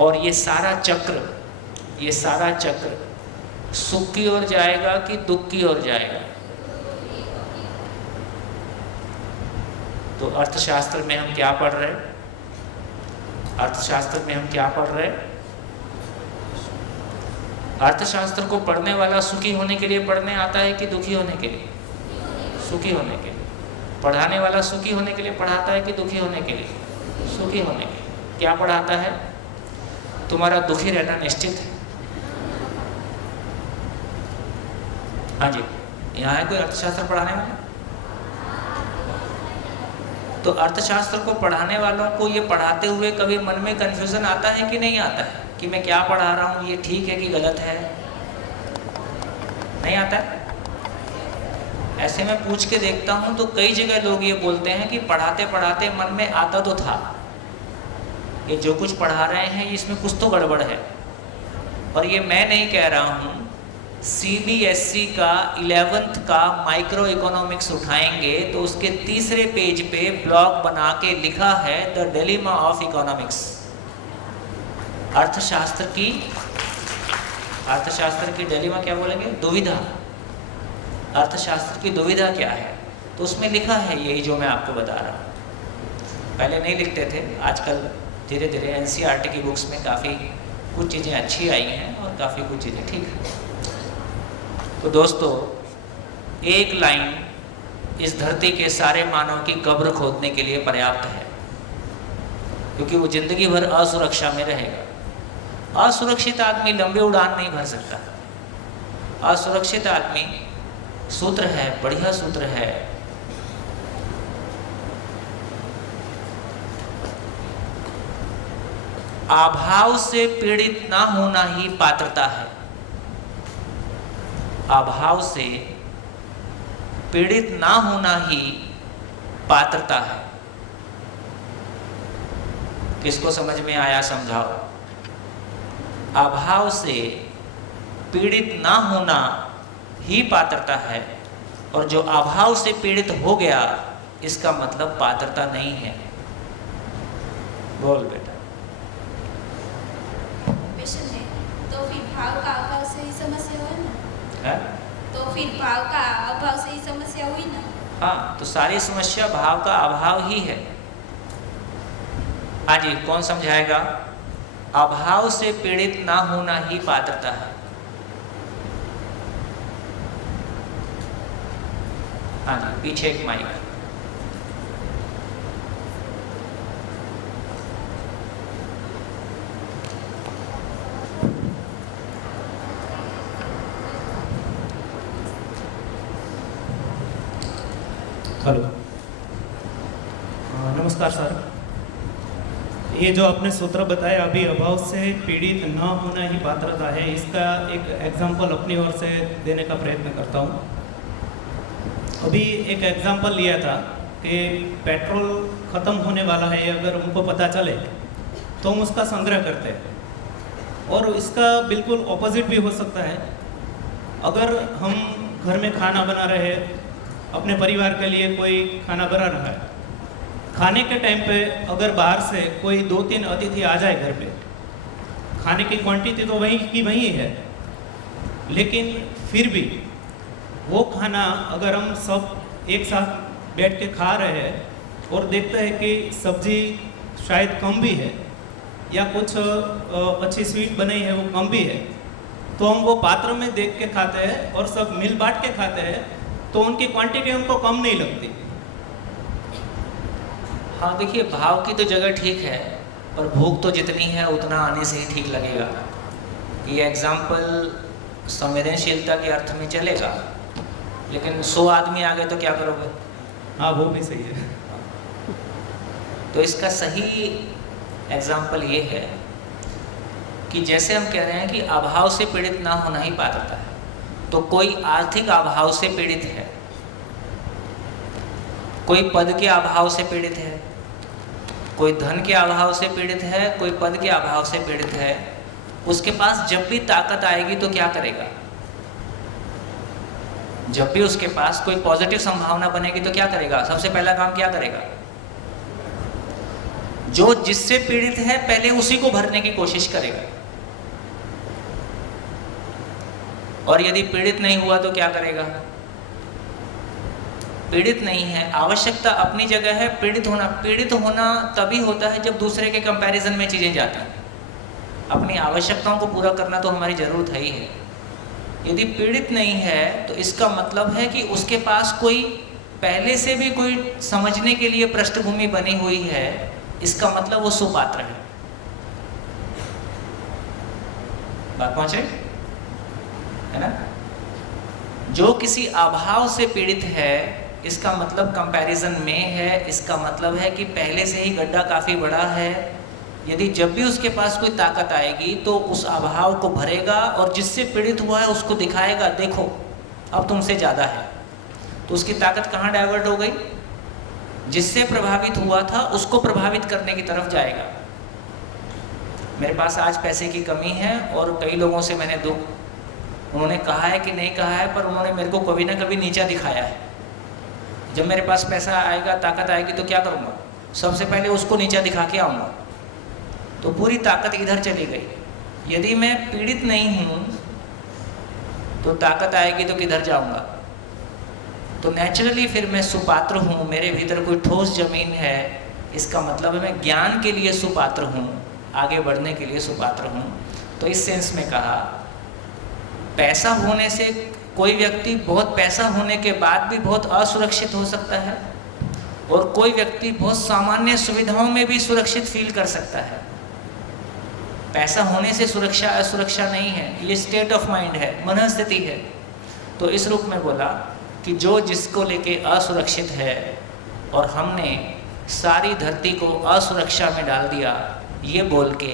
और ये सारा चक्र सुख की ओर जाएगा कि दुख की ओर जाएगा? तो अर्थशास्त्र में हम क्या पढ़ रहे हैं? अर्थशास्त्र में हम क्या पढ़ रहे हैं? अर्थशास्त्र को पढ़ने वाला सुखी होने के लिए पढ़ने आता है कि दुखी होने के लिए? सुखी होने के लिए। पढ़ाने वाला सुखी होने के लिए पढ़ाता है कि दुखी होने के लिए? सुखी होने के लिए। क्या पढ़ाता है? तुम्हारा दुखी रहना निश्चित है। हाँ जी, यहाँ है कोई अर्थशास्त्र पढ़ाने वाला? तो अर्थशास्त्र को पढ़ाने वालों को ये पढ़ाते हुए कभी मन में कंफ्यूजन आता है कि नहीं आता है कि मैं क्या पढ़ा रहा हूँ, ये ठीक है कि गलत है? नहीं आता है। ऐसे में पूछ के देखता हूँ तो कई जगह लोग ये बोलते हैं कि पढ़ाते पढ़ाते मन में आता तो था, ये जो कुछ पढ़ा रहे हैं इसमें कुछ तो गड़बड़ है। और ये मैं नहीं कह रहा हूँ, CBSE का 11th का माइक्रो इकोनॉमिक्स उठाएंगे तो उसके तीसरे पेज पे ब्लॉग बना के लिखा है द डिलेमा ऑफ इकोनॉमिक्स। अर्थशास्त्र की डिलेमा क्या बोलेंगे? दुविधा। अर्थशास्त्र की दुविधा क्या है? तो उसमें लिखा है यही जो मैं आपको बता रहा हूँ। पहले नहीं लिखते थे, आजकल धीरे धीरे NCERT की बुक्स में काफ़ी कुछ चीज़ें अच्छी आई हैं और काफ़ी कुछ चीज़ें ठीक हैं। तो दोस्तों, एक लाइन इस धरती के सारे मानव की कब्र खोदने के लिए पर्याप्त है, क्योंकि वो जिंदगी भर असुरक्षा में रहेगा। असुरक्षित आदमी लंबी उड़ान नहीं भर सकता। असुरक्षित आदमी, सूत्र है, बढ़िया सूत्र है, अभाव से पीड़ित ना होना ही पात्रता है। अभाव से पीड़ित ना होना ही पात्रता है। किसको समझ में आया समझाओ। अभाव से पीड़ित ना होना ही पात्रता है, और जो अभाव से पीड़ित हो गया इसका मतलब पात्रता नहीं है। बोल बेटा। तो फिर भाव का अभाव से ही समस्या हुई ना? है? तो फिर भाव का अभाव से ही समस्या हुई ना? हाँ, तो सारी समस्या भाव का अभाव ही है। हाँ जी, कौन समझाएगा? अभाव से पीड़ित ना होना ही पात्रता है। हाँ जी, पीछे एक माइक। हेलो, नमस्कार सर। ये जो आपने सूत्र बताया अभी, अभाव से पीड़ित न होना ही पात्रता है, इसका एक एग्जाम्पल अपनी ओर से देने का प्रयत्न करता हूँ। अभी एक एग्जाम्पल लिया था कि पेट्रोल ख़त्म होने वाला है, अगर उनको पता चले तो हम उसका संग्रह करते हैं। और इसका बिल्कुल ऑपोजिट भी हो सकता है। अगर हम घर में खाना बना रहे हैं, अपने परिवार के लिए कोई खाना बना रहा है, खाने के टाइम पे अगर बाहर से कोई 2-3 अतिथि आ जाए घर पे, खाने की क्वांटिटी तो वही की वही है, लेकिन फिर भी वो खाना अगर हम सब एक साथ बैठ के खा रहे हैं और देखते हैं कि सब्जी शायद कम भी है या कुछ अच्छी स्वीट बनाई है वो कम भी है, तो हम वो पात्र में देख के खाते हैं और सब मिल बांट के खाते हैं, तो उनकी क्वांटिटी हमको कम नहीं लगती। हाँ देखिए, भाव की तो जगह ठीक है, पर भूख तो जितनी है उतना आने से ही ठीक लगेगा। ये एग्जाम्पल संवेदनशीलता के अर्थ में चलेगा, लेकिन 100 आदमी आ गए तो क्या करोगे? हाँ, वो भी सही है। तो इसका सही एग्जाम्पल ये है कि जैसे हम कह रहे हैं कि अभाव से पीड़ित ना होना ही पात्रता है, तो कोई आर्थिक अभाव से पीड़ित है, कोई पद के अभाव से पीड़ित है, कोई धन के अभाव से पीड़ित है, कोई पद के अभाव से पीड़ित है। उसके पास जब भी ताकत आएगी तो क्या करेगा? जब भी उसके पास कोई पॉजिटिव संभावना बनेगी तो क्या करेगा? सबसे पहला काम क्या करेगा? जो जिससे पीड़ित है पहले उसी को भरने की कोशिश करेगा, और यदि पीड़ित नहीं हुआ तो क्या करेगा? पीड़ित नहीं है, आवश्यकता अपनी जगह है। पीड़ित होना तभी होता है जब दूसरे के कंपैरिजन में चीजें जाती हैं। अपनी आवश्यकताओं को पूरा करना तो हमारी जरूरत है ही है। यदि पीड़ित नहीं है तो इसका मतलब है कि उसके पास कोई पहले से भी कोई समझने के लिए पृष्ठभूमि बनी हुई है। इसका मतलब वो सुपात्र है। बात पहुंचे है ना? जो किसी अभाव से पीड़ित है इसका मतलब कंपैरिजन में है, इसका मतलब है कि पहले से ही गड्ढा काफ़ी बड़ा है। यदि जब भी उसके पास कोई ताकत आएगी तो उस अभाव को भरेगा और जिससे पीड़ित हुआ है उसको दिखाएगा, देखो अब तुमसे ज़्यादा है। तो उसकी ताकत कहाँ डाइवर्ट हो गई? जिससे प्रभावित हुआ था उसको प्रभावित करने की तरफ जाएगा। मेरे पास आज पैसे की कमी है और कई लोगों से मैंने उन्होंने कहा है कि नहीं कहा है, पर उन्होंने मेरे को कभी ना कभी नीचा दिखाया है। जब मेरे पास पैसा आएगा, ताकत आएगी तो क्या करूँगा? सबसे पहले उसको नीचा दिखा के आऊँगा। तो पूरी ताकत इधर चली गई। यदि मैं पीड़ित नहीं हूँ तो ताकत आएगी तो किधर जाऊँगा? तो नेचुरली फिर मैं सुपात्र हूँ, मेरे भीतर कोई ठोस जमीन है। इसका मतलब है मैं ज्ञान के लिए सुपात्र हूँ, आगे बढ़ने के लिए सुपात्र हूँ। तो इस सेंस में कहा, पैसा होने से कोई व्यक्ति बहुत पैसा होने के बाद भी बहुत असुरक्षित हो सकता है, और कोई व्यक्ति बहुत सामान्य सुविधाओं में भी सुरक्षित फील कर सकता है। पैसा होने से सुरक्षा असुरक्षा नहीं है, ये स्टेट ऑफ माइंड है, मनस्थिति है। तो इस रूप में बोला कि जो जिसको लेके असुरक्षित है और हमने सारी धरती को असुरक्षा में डाल दिया, ये बोल के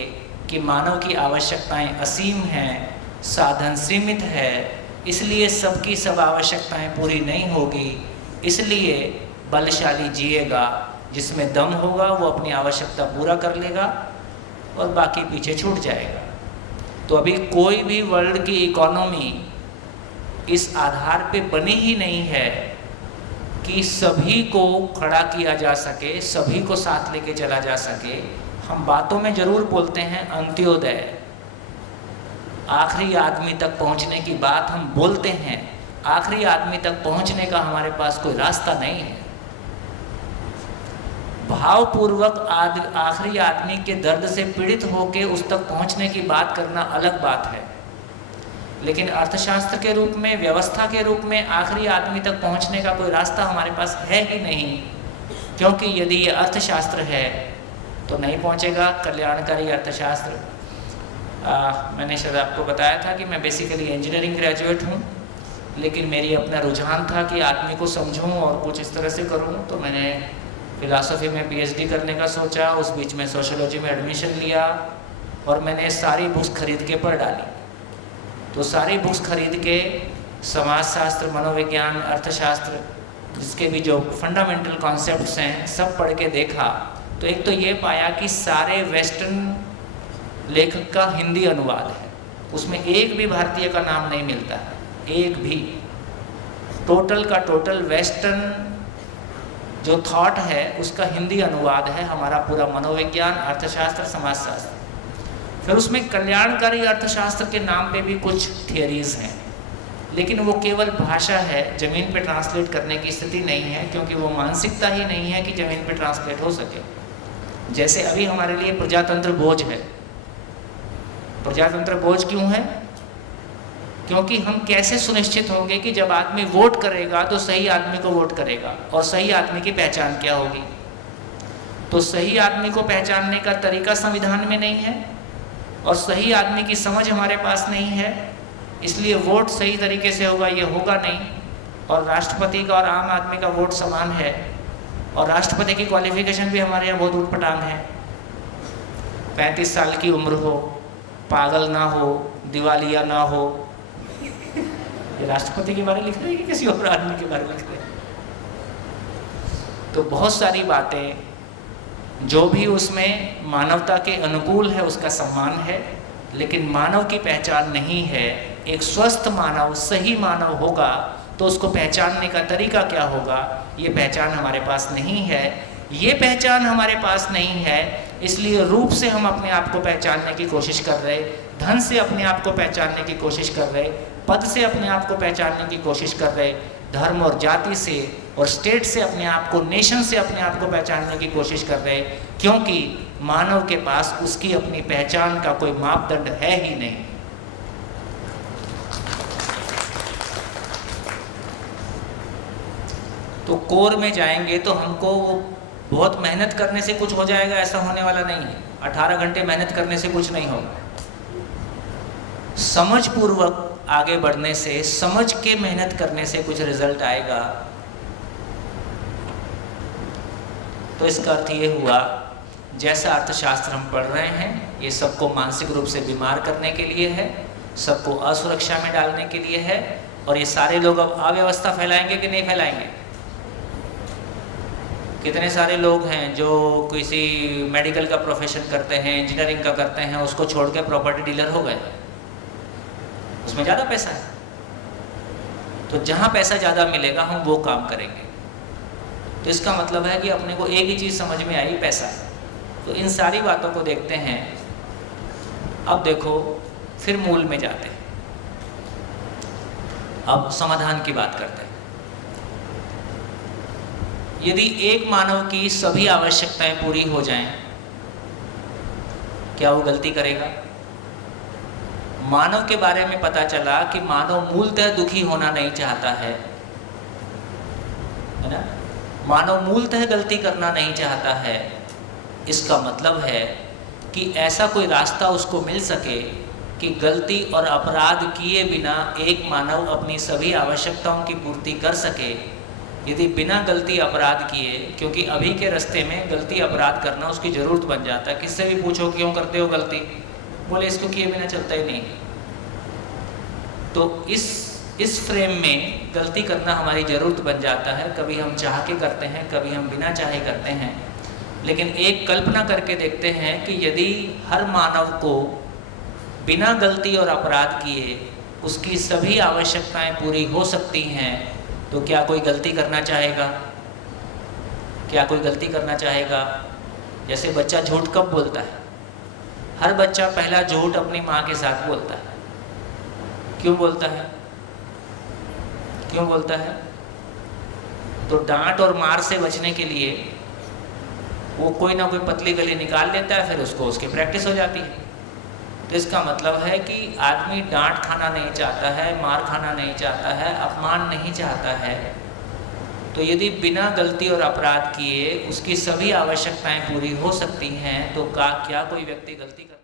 कि मानव की आवश्यकताएं असीम हैं, साधन सीमित है, इसलिए सबकी सब आवश्यकताएं पूरी नहीं होगी, इसलिए बलशाली जिएगा, जिसमें दम होगा वो अपनी आवश्यकता पूरा कर लेगा और बाकी पीछे छूट जाएगा। तो अभी कोई भी वर्ल्ड की इकोनॉमी इस आधार पे बनी ही नहीं है कि सभी को खड़ा किया जा सके, सभी को साथ लेके चला जा सके। हम बातों में जरूर बोलते हैं अंत्योदय, आखिरी आदमी तक पहुंचने की बात हम बोलते हैं, आखिरी आदमी तक पहुंचने का हमारे पास कोई रास्ता नहीं है। भावपूर्वक आखिरी आदमी के दर्द से पीड़ित होकर उस तक पहुंचने की बात करना अलग बात है, लेकिन अर्थशास्त्र के रूप में, व्यवस्था के रूप में आखिरी आदमी तक पहुंचने का कोई रास्ता हमारे पास है ही नहीं, क्योंकि यदि ये अर्थशास्त्र है तो नहीं पहुंचेगा कल्याणकारी अर्थशास्त्र। मैंने शायद आपको बताया था कि मैं बेसिकली इंजीनियरिंग ग्रेजुएट हूँ, लेकिन मेरी अपना रुझान था कि आदमी को समझूं और कुछ इस तरह से करूं, तो मैंने फिलासफी में पीएचडी करने का सोचा। उस बीच में सोशियोलॉजी में एडमिशन लिया और मैंने सारी बुक्स खरीद के पढ़ डाली। तो सारी बुक्स खरीद के समाजशास्त्र, मनोविज्ञान, अर्थशास्त्र, जिसके भी जो फंडामेंटल कॉन्सेप्ट्स हैं सब पढ़ के देखा, तो एक तो ये पाया कि सारे वेस्टर्न लेखक का हिंदी अनुवाद है, उसमें एक भी भारतीय का नाम नहीं मिलता है, एक भी। टोटल का टोटल वेस्टर्न जो थॉट है उसका हिंदी अनुवाद है हमारा पूरा मनोविज्ञान, अर्थशास्त्र, समाजशास्त्र। फिर उसमें कल्याणकारी अर्थशास्त्र के नाम पे भी कुछ थियरीज हैं, लेकिन वो केवल भाषा है, ज़मीन पे ट्रांसलेट करने की स्थिति नहीं है, क्योंकि वो मानसिकता ही नहीं है कि ज़मीन पे ट्रांसलेट हो सके। जैसे अभी हमारे लिए प्रजातंत्र बोझ है। प्रजातंत्र बोझ क्यों है? क्योंकि हम कैसे सुनिश्चित होंगे कि जब आदमी वोट करेगा तो सही आदमी को वोट करेगा, और सही आदमी की पहचान क्या होगी? तो सही आदमी को पहचानने का तरीका संविधान में नहीं है, और सही आदमी की समझ हमारे पास नहीं है, इसलिए वोट सही तरीके से होगा ये होगा नहीं। और राष्ट्रपति का और आम आदमी का वोट समान है, और राष्ट्रपति की क्वालिफिकेशन भी हमारे यहाँ बहुत उटपटांग है। 35 साल की उम्र हो, पागल ना हो, दिवालिया ना हो। ये राष्ट्रपति के बारे में लिख रहे हैं कि किसी और आदमी के बारे में लिख रहे हैं? तो बहुत सारी बातें जो भी उसमें मानवता के अनुकूल है उसका सम्मान है, लेकिन मानव की पहचान नहीं है। एक स्वस्थ मानव, सही मानव होगा तो उसको पहचानने का तरीका क्या होगा, ये पहचान हमारे पास नहीं है। ये पहचान हमारे पास नहीं है, इसलिए रूप से हम अपने आप को पहचानने की कोशिश कर रहे, धन से अपने आप को पहचानने की कोशिश कर रहे, पद से अपने आप को पहचानने की कोशिश कर रहे, धर्म और जाति से और स्टेट से अपने आप को, नेशन से अपने आप को पहचानने की कोशिश कर रहे, क्योंकि मानव के पास उसकी अपनी पहचान का कोई मापदंड है ही नहीं। तो कोर में जाएंगे तो हमको वो बहुत मेहनत करने से कुछ हो जाएगा ऐसा होने वाला नहीं है। 18 घंटे मेहनत करने से कुछ नहीं होगा। समझ पूर्वक आगे बढ़ने से, समझ के मेहनत करने से कुछ रिजल्ट आएगा। तो इसका अर्थ ये हुआ, जैसा अर्थशास्त्र हम पढ़ रहे हैं ये सबको मानसिक रूप से बीमार करने के लिए है, सबको असुरक्षा में डालने के लिए है, और ये सारे लोग अब अव्यवस्था फैलाएंगे कि नहीं फैलाएंगे? कितने सारे लोग हैं जो किसी मेडिकल का प्रोफेशन करते हैं, इंजीनियरिंग का करते हैं, उसको छोड़ के प्रॉपर्टी डीलर हो गए, उसमें ज़्यादा पैसा है। तो जहाँ पैसा ज़्यादा मिलेगा हम वो काम करेंगे। तो इसका मतलब है कि अपने को एक ही चीज़ समझ में आई, पैसा। तो इन सारी बातों को देखते हैं। अब देखो फिर मूल में जाते हैं, अब समाधान की बात करते हैं। यदि एक मानव की सभी आवश्यकताएं पूरी हो जाएं, क्या वो गलती करेगा? मानव के बारे में पता चला कि मानव मूलतः दुखी होना नहीं चाहता है ना? मानव मूलतः गलती करना नहीं चाहता है। इसका मतलब है कि ऐसा कोई रास्ता उसको मिल सके कि गलती और अपराध किए बिना एक मानव अपनी सभी आवश्यकताओं की पूर्ति कर सके। यदि बिना गलती अपराध किए, क्योंकि अभी के रास्ते में गलती अपराध करना उसकी ज़रूरत बन जाता है। किससे भी पूछो क्यों करते हो गलती, बोले इसको किए बिना चलता ही नहीं। तो इस फ्रेम में गलती करना हमारी ज़रूरत बन जाता है। कभी हम चाह के करते हैं, कभी हम बिना चाहे करते हैं। लेकिन एक कल्पना करके देखते हैं कि यदि हर मानव को बिना गलती और अपराध किए उसकी सभी आवश्यकताएं पूरी हो सकती हैं, तो क्या कोई गलती करना चाहेगा? क्या कोई गलती करना चाहेगा? जैसे बच्चा झूठ कब बोलता है? हर बच्चा पहला झूठ अपनी माँ के साथ बोलता है। क्यों बोलता है? क्यों बोलता है? तो डांट और मार से बचने के लिए वो कोई ना कोई पतली गली निकाल लेता है, फिर उसको उसकी प्रैक्टिस हो जाती है। तो इसका मतलब है कि आदमी डांट खाना नहीं चाहता है, मार खाना नहीं चाहता है, अपमान नहीं चाहता है। तो यदि बिना गलती और अपराध किए उसकी सभी आवश्यकताएं पूरी हो सकती हैं, तो क्या कोई व्यक्ति गलती कर